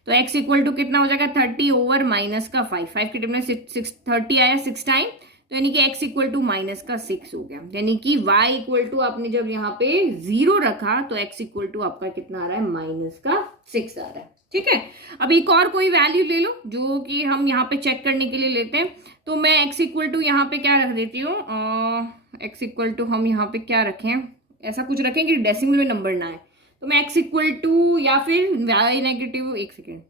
तो x इक्वल टू कितना हो जाएगा, 30 ओवर माइनस का 5 के टेबल में 30 आया 6 टाइम, तो यानी कि x इक्वल टू माइनस का 6 हो गया। यानी कि y इक्वल टू आपने जब यहाँ पे 0 रखा तो x इक्वल टू आपका कितना आ रहा है, माइनस का 6 आ रहा है। ठीक है, अब एक और कोई वैल्यू ले लो जो कि हम यहाँ पे चेक करने के लिए लेते हैं। तो मैं x इक्वल टू यहाँ पे क्या रख देती हूँ, x इक्वल टू हम यहाँ पे क्या रखें, ऐसा कुछ रखें कि डेसिमल में नंबर ना आए। तो मैं x इक्वल टू या फिर y नेगेटिव, एक सेकेंड,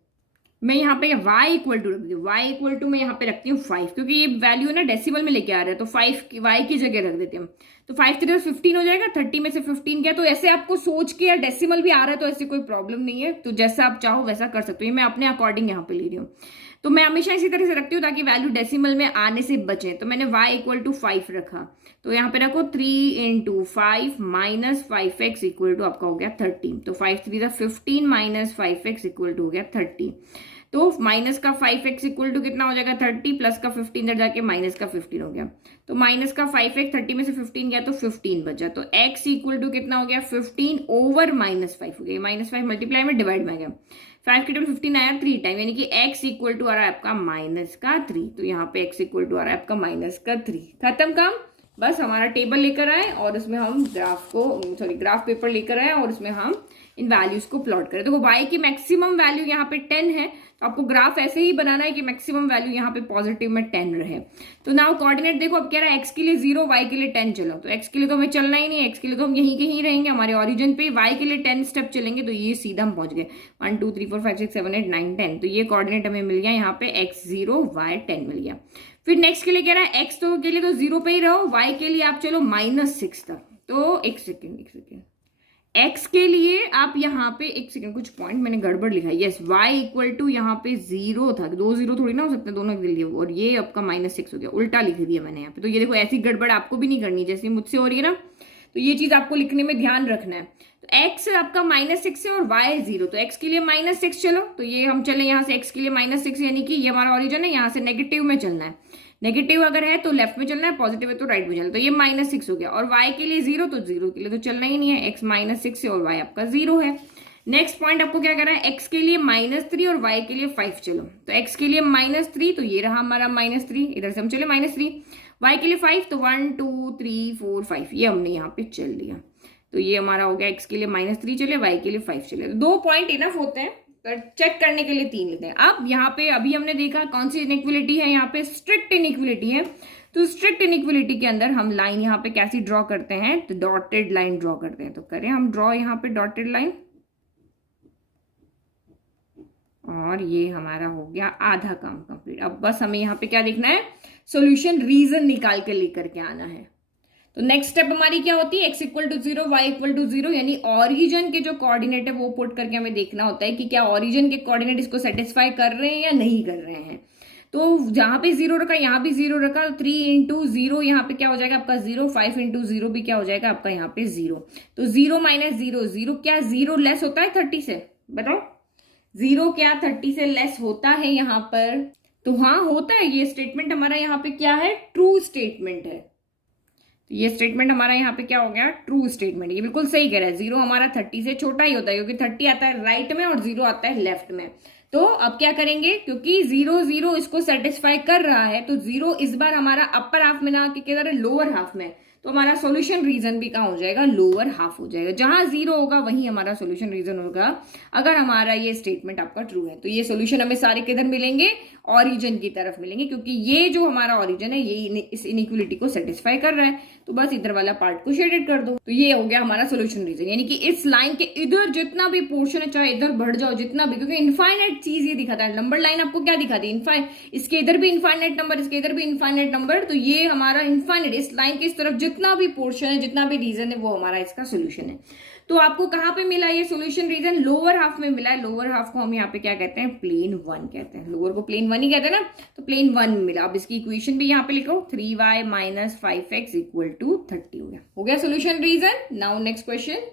मैं यहाँ पे y इक्वल टू रखती हूँ। y इक्वल टू मैं यहाँ पे रखती हूँ 5, क्योंकि ये वैल्यू ना डेसिमल में लेके आ रहा है। तो 5 y की जगह रख देते हैं हम। तो 5 3 15 हो जाएगा, 30 में से 15 क्या, तो ऐसे आपको सोच के, या डेसिमल भी आ रहा है तो ऐसे कोई प्रॉब्लम नहीं है। तो जैसा आप चाहो वैसा कर सकते हो, मैं अपने अकॉर्डिंग यहाँ पे ले रही हूँ। तो मैं हमेशा इसी तरह से रखती हूँ ताकि वैल्यू डेसिमल में आने से बचे। तो मैंने y इक्वल टू 5 रखा, तो यहाँ पे रखो 3 into 5 minus 5x equal to आपका हो गया 30। तो 5 3 15 माइनस 5x इक्वल टू हो गया 30। तो माइनस का 5x इक्वल टू कितना हो जाएगा, 30, प्लस का 15 इधर जाके माइनस का 15 हो गया। तो माइनस का 5x, 30 में से 15 गया तो 15 बचा। तो x इक्वल टू कितना हो गया, 15 ओवर -5 हो गया। -5 मल्टीप्लाई में डिवाइड में गया, 5 के टेबल 15 आया 3 टाइम, यानी कि x इक्वल टू आ रहा है आपका -3। तो यहाँ पे x इक्वल टू आ रहा है आपका -3। खत्म काम। बस हमारा टेबल लेकर आए और उसमें हम ग्राफ पेपर लेकर आए और उसमें हम इन वैल्यूज को प्लॉट करें। देखो y की मैक्सिमम वैल्यू यहाँ पे 10 है, तो आपको ग्राफ ऐसे ही बनाना है कि मैक्सिमम वैल्यू यहाँ पे पॉजिटिव में 10 रहे। तो नाउ कोऑर्डिनेट देखो, अब कह रहा है x के लिए 0, y के लिए 10 चलो, तो x के लिए तो हमें चलना ही नहीं है, x के लिए तो हम यहीं कहीं रहेंगे हमारे ओरिजिन पे, y के लिए 10 स्टेप चलेंगे, तो ये सीधा हम पहुंच गए 1 2 3 4 5 6 7 8 9 10। तो ये कोऑर्डिनेट हमें मिल गया यहाँ पे x0 y10 मिल गया। फिर नेक्स्ट के लिए कह रहा है x तो के लिए तो 0 पे ही रहो, y के लिए आप चलो -6 तक। तो एक सेकेंड x के लिए आप यहाँ पे एक सेकंड, कुछ पॉइंट मैंने गड़बड़ लिखा है। यस, y इक्वल टू यहाँ पे 0 था, 2 0 थोड़ी ना हो सकते, दोनों के लिए, और ये आपका -6 हो गया, उल्टा लिख दिया मैंने यहाँ पे। तो ये देखो, ऐसी गड़बड़ आपको भी नहीं करनी जैसे मुझसे हो रही है ना, तो ये चीज आपको लिखने में ध्यान रखना है। तो x आपका -6 है और y 0, तो x के लिए -6 चलो, तो ये हम चले यहाँ से x के लिए -6, यानी कि ये हमारा ऑरिजन है, यहाँ से नेगेटिव में चलना है, नेगेटिव अगर है तो लेफ्ट में चलना है, पॉजिटिव है तो राइट में चलना है। तो ये -6 हो गया, और y के लिए 0, तो 0 के लिए तो चलना ही नहीं है, x -6 है और y आपका 0 है। नेक्स्ट पॉइंट आपको क्या करना है, x के लिए -3 और y के लिए 5 चलो, तो x के लिए -3, तो ये रहा हमारा -3, इधर से हम चले -3, y के लिए 5, तो 1 2 3 4 5, ये हमने यहाँ पे चल लिया। तो ये हमारा हो गया, x के लिए -3 चले, y के लिए 5 चले, तो 2 पॉइंट इनफ होते हैं, चेक करने के लिए 3 लेते हैं। अब यहाँ पे अभी हमने देखा कौन सी इनइक्वलिटी है, यहाँ पे स्ट्रिक्ट इनइक्वलिटी है। तो स्ट्रिक्ट इनइक्वलिटी के अंदर हम लाइन यहाँ पे कैसी ड्रॉ करते हैं, तो डॉटेड लाइन ड्रॉ करते हैं। तो करें हम ड्रॉ यहाँ पे डॉटेड लाइन, और ये हमारा हो गया आधा काम कंप्लीट। अब बस हमें यहाँ पे क्या देखना है, सॉल्यूशन रीजन निकाल के लेकर के आना है। तो नेक्स्ट स्टेप हमारी क्या होती है, x equal to 0, y equal to 0, यानी ऑरिजन के जो कोऑर्डिनेट है वो पुट करके हमें देखना होता है कि क्या ऑरिजन के कोऑर्डिनेट इसको सेटिस्फाई कर रहे हैं या नहीं कर रहे हैं। तो जहां पे 0 रखा, यहाँ भी 0 रखा, 3 इंटू 0 यहाँ पे क्या हो जाएगा आपका 0, 5 इंटू 0 भी क्या हो जाएगा आपका यहाँ पे 0। तो 0 - 0, 0 क्या 0 लेस होता है 30 से, बताओ 0 क्या 30 से लेस होता है यहाँ पर? तो हाँ होता है, ये स्टेटमेंट हमारा यहाँ पे क्या है, ट्रू स्टेटमेंट है। तो ये स्टेटमेंट हमारा यहाँ पे क्या हो गया, ट्रू स्टेटमेंट। ये बिल्कुल सही कह रहा है, 0 हमारा 30 से छोटा ही होता है, क्योंकि 30 आता है राइट में और 0 आता है लेफ्ट में। तो अब क्या करेंगे, क्योंकि 0 0 इसको सेटिस्फाई कर रहा है, तो 0 इस बार हमारा अपर हाफ में ना, किधर है, लोअर हाफ में, तो हमारा सॉल्यूशन रीजन भी कहाँ हो जाएगा, लोअर हाफ हो जाएगा। जहां 0 होगा वहीं हमारा सॉल्यूशन रीजन होगा, अगर हमारा ये स्टेटमेंट आपका ट्रू है। तो ये सॉल्यूशन हमें सारे किधर मिलेंगे, ऑरिजिन की तरफ मिलेंगे, क्योंकि ये जो हमारा ऑरिजिन है ये इस इनइक्वलिटी को सेटिस्फाई कर रहा है। तो बस इधर वाला पार्ट को शेडेड कर दो, तो ये हो गया हमारा सॉल्यूशन रीजन। यानी कि इस लाइन के इधर जितना भी पोर्शन है, चाहे इधर बढ़ जाओ जितना भी, क्योंकि इनफाइनाइट चीज ये दिखाता है, नंबर लाइन आपको क्या दिखाती है, इनफाइनाइट, इसके इधर भी इनफाइनाइट नंबर, इसके इधर भी इनफाइनाइट नंबर, तो ये हमारा इनफाइनाइट, इस लाइन के इस तरफ जितना भी पोर्शन है, जितना भी रीजन है, वो हमारा इसका सोल्यूशन है। तो आपको कहां पे मिला ये सॉल्यूशन रीजन, लोअर हाफ में मिला है। लोअर हाफ को हम यहाँ पे क्या कहते हैं, प्लेन 1 कहते हैं, लोअर को प्लेन 1 ही कहते हैं ना, तो प्लेन 1 मिला। अब इसकी इक्वेशन भी यहाँ पे लिखो, 3y - 5x इक्वल टू 30 हो गया solution region. Now next question.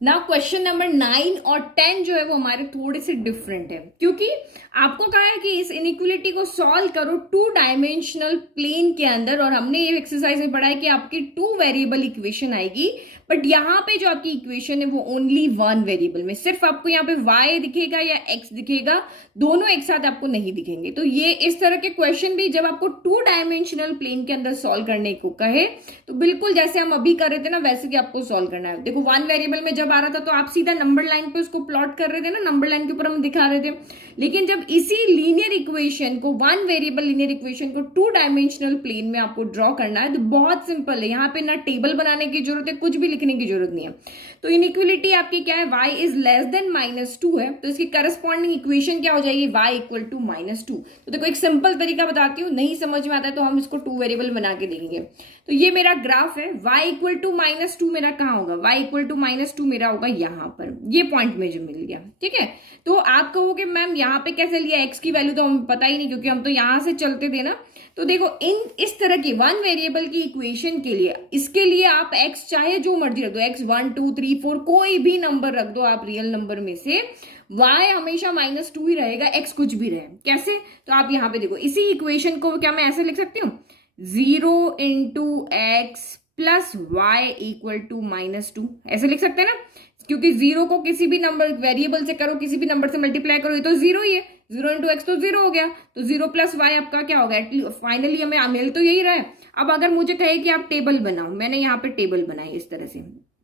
Now question number 9 और 10 जो है वो हमारे थोड़े से डिफरेंट है, क्योंकि आपको कहा है कि इस इनइक्वलिटी को सॉल्व करो 2 डायमेंशनल प्लेन के अंदर, और हमने ये एक्सरसाइज में पढ़ा है कि आपकी 2 वेरिएबल इक्वेशन आएगी, बट यहाँ पे जो आपकी इक्वेशन है वो ओनली 1 वेरिएबल में, सिर्फ आपको यहाँ पे y दिखेगा या x दिखेगा, दोनों एक साथ आपको नहीं दिखेंगे। तो ये इस तरह के क्वेश्चन भी जब आपको 2 डायमेंशनल प्लेन के अंदर सॉल्व करने को कहे, तो बिल्कुल जैसे हम अभी कर रहे थे ना, वैसे ही आपको सॉल्व करना है। देखो 1 वेरिएबल में जब आ रहा था तो आप सीधा नंबर लाइन पे उसको प्लॉट कर रहे थे ना, नंबर लाइन के ऊपर हम दिखा रहे थे। लेकिन जब इसी लीनियर इक्वेशन को, 1 वेरिएबल लीनियर इक्वेशन को 2 डायमेंशनल प्लेन में आपको ड्रॉ करना है, तो बहुत सिंपल है, यहाँ पे ना टेबल बनाने की जरूरत है, कुछ भी लिखने की जरूरत नहीं है। तो इनइक्वलिटी आपकी क्या है, y इज लेस देन -2 है, तो इसकी करस्पॉन्डिंग इक्वेशन क्या हो जाएगी, y इक्वल टू -2। तो देखो एक सिंपल तरीका बताती हूँ, नहीं समझ में आता है तो हम इसको 2 वेरिएबल बना के देखेंगे। तो ये मेरा ग्राफ है, y इक्वल टू -2 मेरा कहाँ होगा, y इक्वल टू -2 मेरा होगा यहाँ पर, ये पॉइंट में जो मिल गया, ठीक है। तो आप कहोगे मैम यहाँ पे कैसे लिया, x की वैल्यू तो हमें पता ही नहीं, क्योंकि हम तो यहाँ से चलते थे ना। तो देखो इस तरह की 1 वेरिएबल की इक्वेशन के लिए, इसके लिए आप x चाहे जो मर्जी रख दो, x 1 2 3 4 कोई भी नंबर रख दो आप रियल नंबर में से, y हमेशा -2 ही रहेगा, x कुछ भी रहे। कैसे, तो आप यहाँ पे देखो, इसी इक्वेशन को क्या मैं ऐसे लिख सकती हूँ, 0 into x plus y equal to -2, ऐसे लिख सकते हैं ना, क्योंकि 0 को किसी भी नंबर वेरिएबल से करो, किसी भी नंबर से मल्टीप्लाई करो, ये तो 0 ही है, 0 इंटू एक्स तो 0 हो गया, तो 0 प्लस वाई आपका क्या हो गया, फाइनली हमें मिल तो यही रहा है। अब अगर मुझे कहे कि आप टेबल बनाओ, मैंने यहाँ पे टेबल बनाई इस तरह से,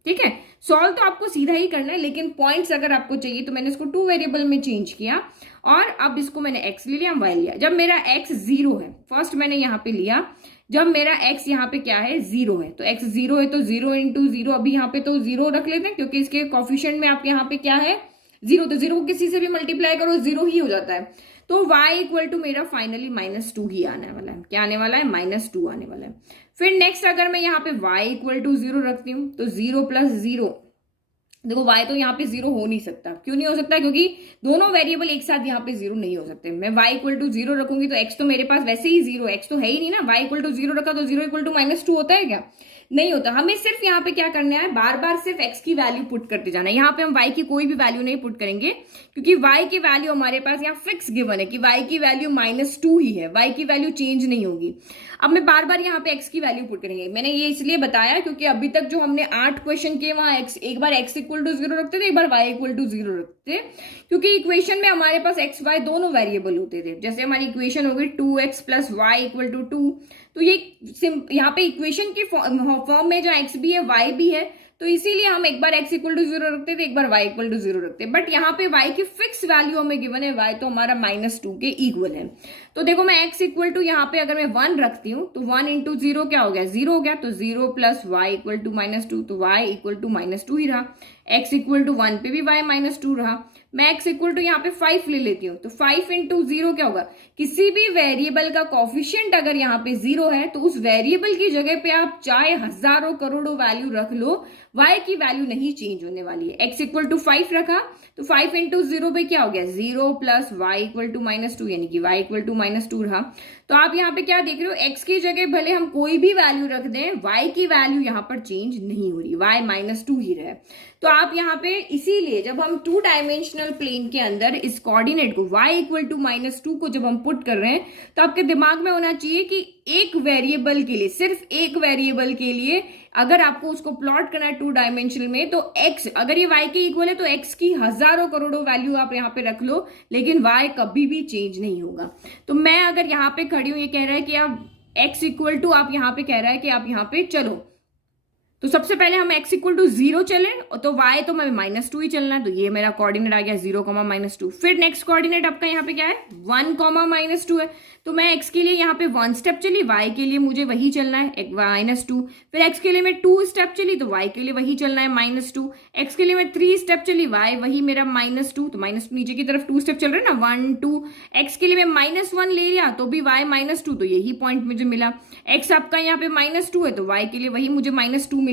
ठीक है। सॉल्व तो आपको सीधा ही करना है, लेकिन पॉइंट्स अगर आपको चाहिए तो मैंने इसको 2 वेरिएबल में चेंज किया और अब इसको मैंने x ले लिया, y लिया। जब मेरा x 0 है, फर्स्ट मैंने यहाँ पे लिया, जब मेरा x यहाँ पे क्या है 0 है, तो x 0 है तो 0 इंटू 0, अभी यहाँ पे तो 0 रख लेते हैं क्योंकि इसके कॉफिशिएंट में आपके यहाँ पे क्या है 0, तो 0 को किसी से भी मल्टीप्लाई करो 0 ही हो जाता है। तो y इक्वल टू मेरा फाइनली -2 ही आने वाला है। क्या आने वाला है? -2 आने वाला है। फिर नेक्स्ट अगर मैं यहाँ पे y इक्वल टू 0 रखती हूँ तो 0 प्लस 0, देखो y तो यहाँ पे 0 हो नहीं सकता। क्यों नहीं हो सकता? क्योंकि दोनों वेरिएबल एक साथ यहाँ पे 0 नहीं हो सकते। मैं y इक्वल टू 0 रखूंगी तो x तो मेरे पास वैसे ही 0, x तो है ही नहीं ना। y इक्वल टू 0 रखा तो 0 इक्वल टू -2 होता है क्या? नहीं होता। हमें सिर्फ यहाँ पे क्या करना है, बार बार सिर्फ x की वैल्यू पुट करते जाना है। यहाँ पे हम y की कोई भी वैल्यू नहीं पुट करेंगे क्योंकि y की वैल्यू हमारे पास यहाँ फिक्स गिवन है कि y की वैल्यू -2 ही है, y की वैल्यू चेंज नहीं होगी। अब मैं बार बार यहाँ पे x की वैल्यू पुट करेंगे। मैंने ये इसलिए बताया क्योंकि अभी तक जो हमने 8 क्वेश्चन किए वहां x, एक बार x इक्वल टू 0 रखते थे, एक बार y इक्वल टू 0 रखते थे, क्योंकि इक्वेशन में हमारे पास x y दोनों वेरिएबल होते थे। जैसे हमारी इक्वेशन हो गई 2x plus y equal to 2, तो ये यहाँ पे इक्वेशन की फॉर्म में जो x भी है y भी है, तो इसीलिए हम एक बार x इक्वल टू 0 रखते थे, एक बार y इक्वल टू 0 रखते, बट यहाँ पे y की फिक्स वैल्यू हमें गिवन है, y तो हमारा -2 के इक्वल है। तो देखो मैं x इक्वल टू यहाँ पे अगर मैं 1 रखती हूँ तो 1 इंटू 0 क्या हो गया? 0 हो गया। तो 0 प्लस y इक्वल टू -2, तो y इक्वल टू -2 ही रहा। x इक्वल टू 1 पे भी y -2 रहा। मैं x इक्वल टू यहाँ पे 5 ले लेती हूँ तो 5 इंटू 0 क्या होगा? किसी भी वेरिएबल का कॉफिशिएंट अगर यहाँ पे 0 है तो उस वेरिएबल की जगह पे आप चाहे हजारों करोड़ों वैल्यू रख लो, y की वैल्यू नहीं चेंज होने वाली है। x इक्वल टू 5 रखा तो 5 इंटू 0 पे क्या हो गया? 0 प्लस y इक्वल टू -2, यानी कि y इक्वल टू -2 रहा। तो आप यहाँ पे क्या देख रहे हो, x की जगह भले हम कोई भी वैल्यू रख दें, y की वैल्यू यहाँ पर चेंज नहीं हो रही, y -2 ही रहे। तो आप यहाँ पे इसीलिए जब हम 2 डायमेंशनल प्लेन के अंदर इस कोऑर्डिनेट को y इक्वल टू -2 को जब हम पुट कर रहे हैं तो आपके दिमाग में होना चाहिए कि एक वेरिएबल के लिए, सिर्फ एक वेरिएबल के लिए अगर आपको उसको प्लॉट करना है 2 डायमेंशनल में, तो x अगर ये y के इक्वल है तो x की हजारों करोड़ों वैल्यू आप यहाँ पे रख लो, लेकिन y कभी भी चेंज नहीं होगा। तो मैं अगर यहाँ पे खड़ी हूं, ये कह रहा है कि आप x इक्वल टू, आप यहाँ पे कह रहा है कि आप यहाँ पे चलो, तो सबसे पहले हम x इक्वल टू 0 चले, तो y तो मैं -2 ही चलना है, तो ये मेरा कोऑर्डिनेट आ गया 0, -2। फिर नेक्स्ट कोऑर्डिनेट आपका यहाँ पे क्या है? 1, -2 है, तो मैं x के लिए यहाँ पे 1 स्टेप चली, y के लिए मुझे वही चलना है -2। फिर x के लिए मैं 2 स्टेप चली तो y के लिए वही चलना है -2। x के लिए मैं 3 स्टेप चली, y वही मेरा -2, तो -2 नीचे की तरफ 2 स्टेप चल रहे हैं ना, 1 2। x के लिए मैं -1 ले लिया तो भी y -2, तो यही पॉइंट मुझे मिला। x आपका यहाँ पे -2 है तो y के लिए वही मुझे -2 मिला।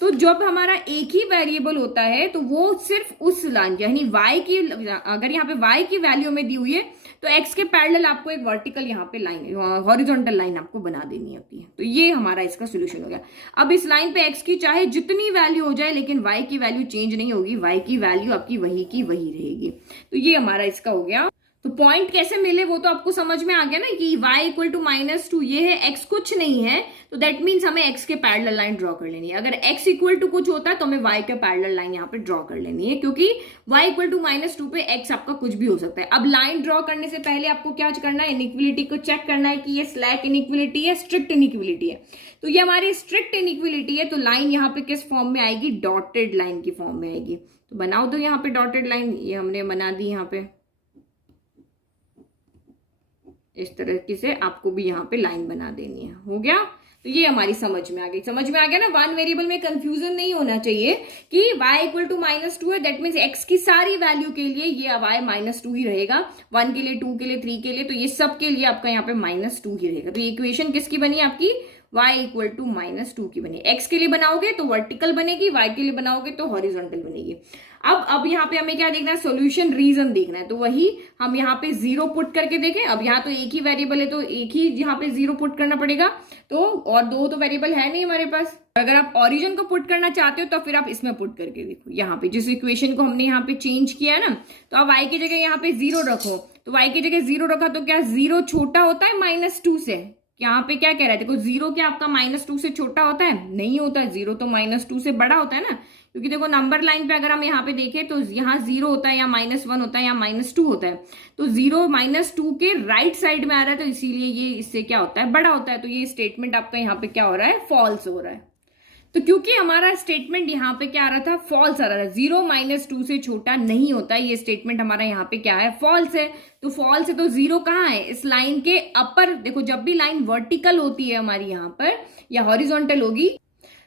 तो जब हमारा एक ही वेरिएबल होता है तो वो सिर्फ उस लाइन, यानी y की, अगर यहाँ पे y की वैल्यू में दी हुई है तो x के पैरेलल आपको एक वर्टिकल यहाँ पे लाइन, हॉरिजॉन्टल लाइन आपको बना देनी होती है। तो ये हमारा इसका सोल्यूशन हो गया। अब इस लाइन पे x की चाहे जितनी वैल्यू हो जाए लेकिन y की वैल्यू चेंज नहीं होगी, y की वैल्यू आपकी वही की वही रहेगी। तो ये हमारा इसका हो गया। तो पॉइंट कैसे मिले वो तो आपको समझ में आ गया ना कि y इक्वल टू -2 ये है, x कुछ नहीं है, तो दैट मीन्स हमें x के पैरेलल लाइन ड्रॉ कर लेनी है। अगर x इक्वल टू कुछ होता है तो हमें y के पैरेलल लाइन यहाँ पे ड्रॉ कर लेनी है, क्योंकि y इक्वल टू -2 पे x आपका कुछ भी हो सकता है। अब लाइन ड्रॉ करने से पहले आपको क्या करना है? इनइक्वलिटी को चेक करना है कि ये स्लैक इनइक्वलिटी है, स्ट्रिक्ट इनइक्वलिटी है। तो ये हमारी स्ट्रिक्ट इनइक्वलिटी है, तो लाइन यहाँ पे किस फॉर्म में आएगी? डॉटेड लाइन की फॉर्म में आएगी। तो बनाओ दो यहाँ पे डॉटेड लाइन, ये हमने बना दी यहाँ पे। इस तरीके से आपको भी यहाँ पे लाइन बना देनी है। हो गया? तो ये हमारी समझ में आ गई। समझ में आ गया ना? वन वेरिएबल में कंफ्यूजन नहीं होना चाहिए कि y इक्वल टू -2 है, दैट मीन्स x की सारी वैल्यू के लिए ये y -2 ही रहेगा। 1 के लिए, 2 के लिए, 3 के लिए, तो ये सब के लिए आपका यहाँ पे -2 ही रहेगा। तो ये इक्वेशन किसकी बनी? आपकी y इक्वल टू -2 की बनी। x के लिए बनाओगे तो वर्टिकल बनेगी, y के लिए बनाओगे तो हॉरिजॉन्टल बनेगी। अब यहाँ पे हमें क्या देखना है? सॉल्यूशन रीजन देखना है। तो वही हम यहाँ पे 0 पुट करके देखें। अब यहाँ तो एक ही वेरिएबल है तो एक ही यहाँ पे 0 पुट करना पड़ेगा, तो और 2 तो वेरिएबल है नहीं हमारे पास। अगर आप ओरिजिन को पुट करना चाहते हो तो फिर आप इसमें पुट करके देखो। यहाँ पे जिस इक्वेशन को हमने यहाँ पे चेंज किया है ना, तो आप y की जगह यहाँ पे 0 रखो, तो y की जगह 0 रखा तो क्या 0 छोटा होता है -2 से? यहाँ पे क्या कह रहा है? देखो 0 क्या आपका -2 से छोटा होता है? नहीं होता है। 0 तो -2 से बड़ा होता है ना, क्योंकि देखो नंबर लाइन पे अगर हम यहाँ पे देखें तो यहाँ 0 होता है या -1 होता है या -2 होता है। तो 0 -2 के राइट साइड में आ रहा है, तो इसीलिए ये इससे क्या होता है? बड़ा होता है। तो ये स्टेटमेंट आपका यहाँ पे क्या हो रहा है? फॉल्स हो रहा है। तो क्योंकि हमारा स्टेटमेंट यहाँ पे क्या आ रहा था, फॉल्स आ रहा था, 0 - 2 से छोटा नहीं होता, ये स्टेटमेंट हमारा यहाँ पे क्या है, फॉल्स है। तो फॉल्स है तो 0 कहाँ है, इस लाइन के अपर। देखो जब भी लाइन वर्टिकल होती है हमारी यहाँ पर या हॉरिजॉन्टल होगी,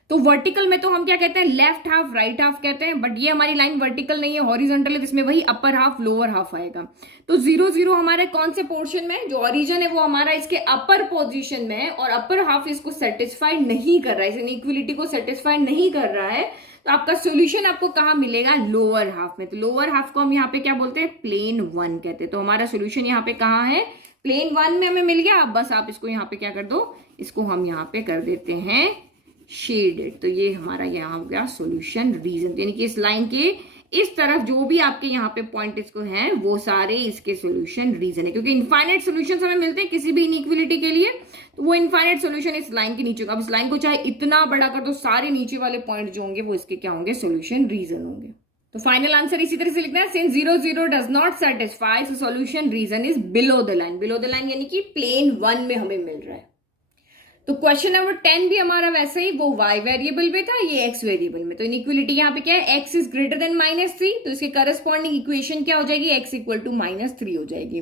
तो वर्टिकल में तो हम क्या कहते हैं, लेफ्ट हाफ राइट हाफ कहते हैं, बट ये हमारी लाइन वर्टिकल नहीं है, हॉरिजॉन्टल है, जिसमें वही अपर हाफ लोअर हाफ आएगा। तो 0 0 हमारे कौन से पोर्शन में, जो ओरिजिन है वो हमारा इसके अपर पोजीशन में है, और अपर हाफ इसको सेटिस्फाई नहीं कर रहा है, इस इनइक्वलिटी को सेटिस्फाई नहीं कर रहा है। तो आपका सोल्यूशन आपको कहाँ मिलेगा, लोअर हाफ में। तो लोअर हाफ को हम यहाँ पे क्या बोलते हैं, प्लेन 1 कहते हैं। तो हमारा सोल्यूशन यहाँ पे कहाँ है, प्लेन 1 में हमें मिल गया। अब बस आप इसको यहाँ पे क्या कर दो, इसको हम यहाँ पे कर देते हैं शेडेड। तो ये हमारा यहाँ हो गया सॉल्यूशन रीजन, यानी कि इस लाइन के इस तरफ जो भी आपके यहाँ पे पॉइंट इसको हैं वो सारे इसके सॉल्यूशन रीजन है, क्योंकि इनफाइनाइट सॉल्यूशंस हमें मिलते हैं किसी भी इनइक्वलिटी के लिए, तो वो इनफाइनाइट सॉल्यूशन इस लाइन के नीचे का। अब इस लाइन को चाहे इतना बड़ा कर दो, सारे नीचे वाले पॉइंट जो होंगे वो इसके क्या होंगे, सॉल्यूशन रीजन होंगे। तो फाइनल आंसर इसी तरह से लिखना है, since 0 0 does not satisfy, so solution region is below the line. Below the line यानी कि प्लेन 1 में हमें मिल रहा है। तो क्वेश्चन नंबर 10 भी हमारा वैसे ही, वो y वेरिएबल में था, ये x वेरिएबल में। तो इनइक्वलिटी यहाँ पे क्या है, x इज ग्रेटर देन -3, तो इसके करस्पॉन्डिंग इक्वेशन क्या हो जाएगी, x इक्वल टू -3 हो जाएगी।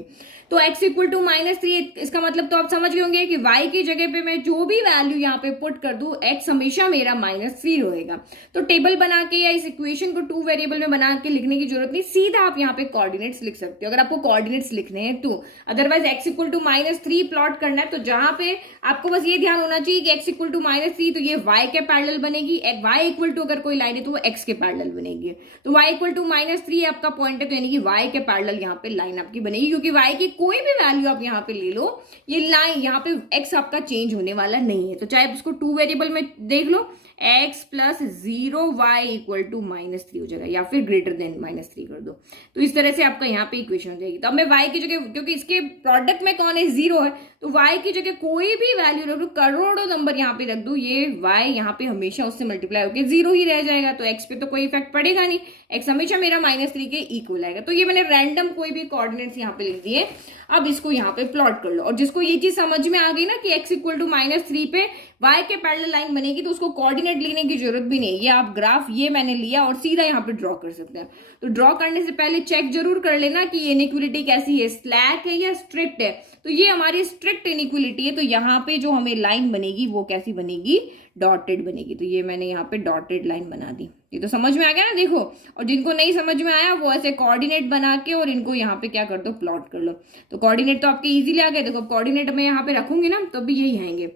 तो x इक्वल टू -3, इसका मतलब तो आप समझ गए होंगे कि y की जगह पे मैं जो भी वैल्यू यहाँ पे पुट कर दूं, x हमेशा मेरा -3 रहेगा। तो टेबल बना के या इस इक्वेशन को 2 वेरिएबल में बना के लिखने की जरूरत नहीं, सीधा आप यहाँ पे कोऑर्डिनेट्स लिख सकते हो, अगर आपको कोऑर्डिनेट्स लिखने हैं तो। Otherwise x equal to -3 plot करना है, तो जहां पे आपको बस ये ध्यान होना चाहिए कि x इक्वल टू -3, तो ये y के पैरेलल बनेगी। y इक्वल टू अगर कोई लाइन है तो वो x के पैरेलल बनेगी। तो y इक्वल टू -3 आपका पॉइंट है, तो यानी कि y के पैरेलल यहाँ पे लाइन आपकी बनेगी, क्योंकि y की कोई भी वैल्यू आप यहाँ पे ले लो, ये लाइन यहाँ पे x आपका चेंज होने वाला नहीं है। तो चाहे इसको 2 वेरिएबल में देख लो, x plus 0 y equal to -3 हो जाएगा, या फिर ग्रेटर देन -3 कर दो। तो इस तरह से आपका यहाँ पे इक्वेशन हो जाएगी। तो अब मैं y की जगह, क्योंकि इसके प्रोडक्ट में कौन है, 0 है, तो y की जगह कोई भी वैल्यू रख दो, करोड़ों नंबर यहाँ पे रख दो, ये y यहाँ पे हमेशा उससे मल्टीप्लाई होकर 0 ही रह जाएगा। तो x पे तो कोई इफेक्ट पड़ेगा नहीं, x हमेशा मेरा -3 के इक्वल आएगा। तो ये मैंने रैंडम कोई भी कोऑर्डिनेट्स यहाँ पे लिख दिए। अब इसको यहाँ पे प्लॉट कर लो, और जिसको ये चीज समझ में आ गई ना कि x इक्वल टू -3 पे y के पैरेलल लाइन बनेगी, तो उसको कोऑर्डिनेट लिखने की जरूरत भी नहीं है। ये आप ग्राफ ये मैंने लिया और सीधा यहाँ पे ड्रॉ कर सकते हैं। तो ड्रॉ करने से पहले चेक जरूर कर लेना कि ये इनइक्वलिटी कैसी है, स्लैक है या स्ट्रिक्ट है। तो ये हमारी स्ट्रिक्ट इनइक्वलिटी है, तो यहाँ पे जो हमें लाइन बनेगी वो कैसी बनेगी, डॉटेड बनेगी। तो ये मैंने यहाँ पे डॉटेड लाइन बना दी। ये तो समझ में आ गया ना, देखो। और जिनको नहीं समझ में आया वो ऐसे कोऑर्डिनेट बना के और इनको यहाँ पे क्या कर दो, प्लॉट कर लो। तो कोऑर्डिनेट तो आपके इजीली आ गए। देखो कोऑर्डिनेट मैं यहाँ पे रखूंगी ना, तो भी यही आएंगे।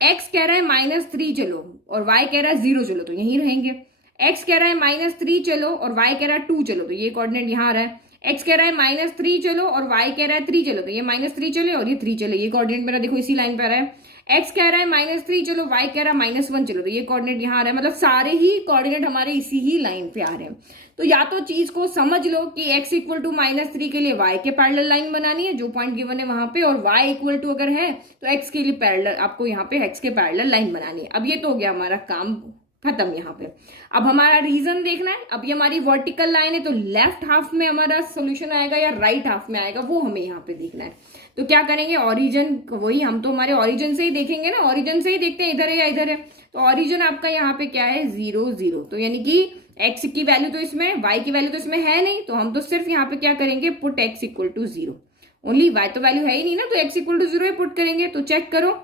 x कह रहा है -3 चलो, और y कह रहा है 0 चलो, तो यहीं रहेंगे। x कह रहा है -3 चलो और y कह रहा है 2 चलो, तो ये कोऑर्डिनेट यहाँ आ रहा है। x कह रहा है -3 चलो और y कह रहा है 3 चलो, तो ये -3 चले और ये 3 चले, ये कोऑर्डिनेट मेरा देखो इसी लाइन पे आ रहा है। x कह रहा है -3 चलो, y कह रहा है -1 चलो, तो ये कोऑर्डिनेट यहाँ आ रहा है। मतलब सारे ही कोऑर्डिनेट हमारे इसी ही लाइन पे आ रहे हैं। तो या तो चीज को समझ लो कि x इक्वल टू -3 के लिए y के पैरेलल लाइन बनानी है, जो पॉइंट गिवन है वहां पे, और y इक्वल टू अगर है तो x के लिए पैरेलल, आपको यहाँ पे x के पैरेलल लाइन बनानी है। अब ये तो हो गया हमारा काम खत्म यहाँ पे। अब हमारा रीजन देखना है। अब ये हमारी वर्टिकल लाइन है, तो लेफ्ट हाफ में हमारा सोल्यूशन आएगा या राइट हाफ में आएगा, वो हमें यहाँ पे देखना है। तो क्या करेंगे, ओरिजिन, वही हम तो हमारे ओरिजिन से ही देखेंगे ना, ओरिजिन से ही देखते हैं इधर है या इधर है। तो ओरिजिन आपका यहाँ पे क्या है, 0 0। तो यानी कि x की वैल्यू तो इसमें, y की वैल्यू तो इसमें है नहीं, तो हम तो सिर्फ यहाँ पे क्या करेंगे, put x equal to 0। Only y तो वैल्यू है ही नहीं ना, तो x इक्वल टू 0 ही पुट करेंगे। तो चेक करो,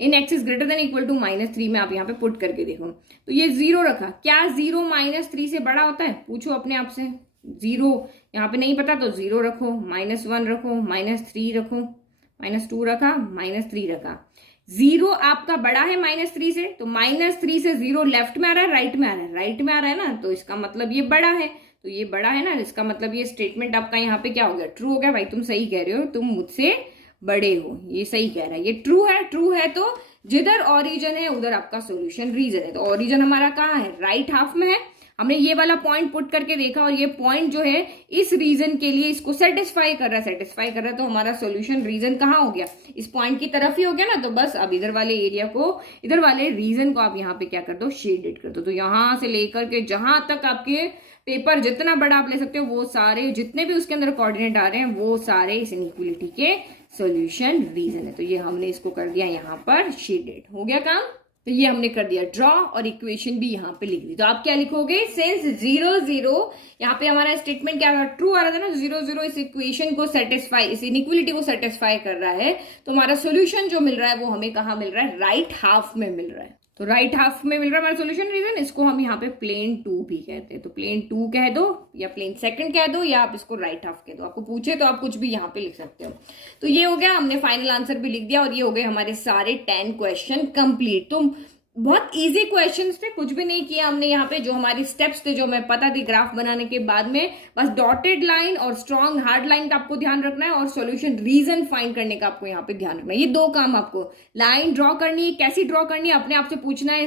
in x is greater than equal to -3 में आप यहाँ पे पुट करके देखो। तो ये 0 रखा, क्या 0 -3 से बड़ा होता है, पूछो अपने आप से। 0 यहाँ पे नहीं पता तो 0 रखो, -1 रखो, -3 रखो, -2 रखा, -3 रखा। 0 आपका बड़ा है -3 से, तो -3 से 0 लेफ्ट में आ रहा है, राइट में आ रहा है, राइट में आ रहा है ना, तो इसका मतलब ये बड़ा है। तो ये बड़ा है ना, इसका मतलब ये स्टेटमेंट आपका यहाँ पे क्या हो गया, ट्रू हो गया। भाई तुम सही कह रहे हो, तुम मुझसे बड़े हो, ये सही कह रहा है, ये ट्रू है। ट्रू है तो जिधर ओरिजिन है उधर आपका सॉल्यूशन रीजन है। तो ओरिजिन हमारा कहाँ है, राइट हाफ में है। हमने ये वाला पॉइंट पुट करके देखा और ये पॉइंट जो है इस रीजन के लिए इसको सेटिस्फाई कर रहा है, तो हमारा सॉल्यूशन रीजन कहाँ हो गया, इस पॉइंट की तरफ ही हो गया ना। तो बस अब इधर वाले एरिया को, इधर वाले रीजन को आप यहाँ पे क्या कर दो, शेडेड कर दो। तो यहाँ से लेकर के जहां तक आपके पेपर जितना बड़ा आप ले सकते हो, वो सारे जितने भी उसके अंदर कोऑर्डिनेट आ रहे हैं वो सारे इस इनइक्वलिटी के सॉल्यूशन रीजन है। तो ये हमने इसको कर दिया यहाँ पर शेडेड, हो गया काम। तो ये हमने कर दिया ड्रॉ और इक्वेशन भी यहाँ पे लिख दी। तो आप क्या लिखोगे, सिंस 0 0, यहाँ पे हमारा स्टेटमेंट क्या था, ट्रू आ रहा था ना, 0 0 इस इक्वेशन को सेटिस्फाई, इस इनइक्वलिटी को सेटिस्फाई कर रहा है, तो हमारा सोल्यूशन जो मिल रहा है वो हमें कहाँ मिल रहा है, राइट हाफ में मिल रहा है। तो राइट हाफ में मिल रहा है हमारा सोल्यूशन रीजन, इसको हम यहाँ पे प्लेन 2 भी कहते हैं। तो प्लेन 2 कह दो या प्लेन सेकंड कह दो या आप इसको राइट हाफ कह दो, आपको पूछे तो आप कुछ भी यहाँ पे लिख सकते हो। तो ये हो गया, हमने फाइनल आंसर भी लिख दिया और ये हो गए हमारे सारे 10 क्वेश्चन कंप्लीट। तो बहुत इजी क्वेश्चंस थे, कुछ भी नहीं किया हमने यहाँ पे, जो हमारी स्टेप्स थे जो हमें पता थी ग्राफ बनाने के बाद में, बस डॉटेड लाइन और स्ट्रॉन्ग हार्ड लाइन का आपको ध्यान रखना है और सॉल्यूशन रीजन फाइंड करने का आपको यहाँ पे ध्यान रखना है। ये दो काम आपको, लाइन ड्रॉ करनी है, कैसी ड्रॉ करनी है अपने आप से पूछना है,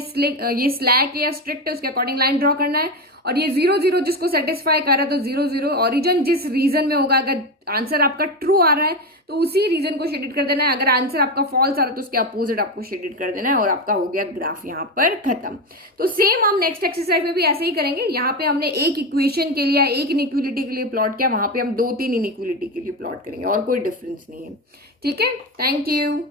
ये स्लैक या स्ट्रिक्ट है उसके अकॉर्डिंग लाइन ड्रॉ करना है, और ये 0 0 जिसको सेटिस्फाई कर रहा है तो 0 0 ओरिजिन जिस रीजन में होगा, अगर आंसर आपका ट्रू आ रहा है तो उसी रीजन को शेडेड कर देना है, अगर आंसर आपका फॉल्स आ रहा है तो उसके अपोजिट आपको शेडेड कर देना है और आपका हो गया ग्राफ यहाँ पर खत्म। तो सेम हम नेक्स्ट एक्सरसाइज में भी ऐसे ही करेंगे। यहाँ पे हमने एक इक्वेशन के लिए, एक इनइक्वलिटी के लिए प्लॉट किया, वहां पे हम 2 3 इनइक्वलिटी के लिए प्लॉट करेंगे और कोई डिफरेंस नहीं है। ठीक है, थैंक यू।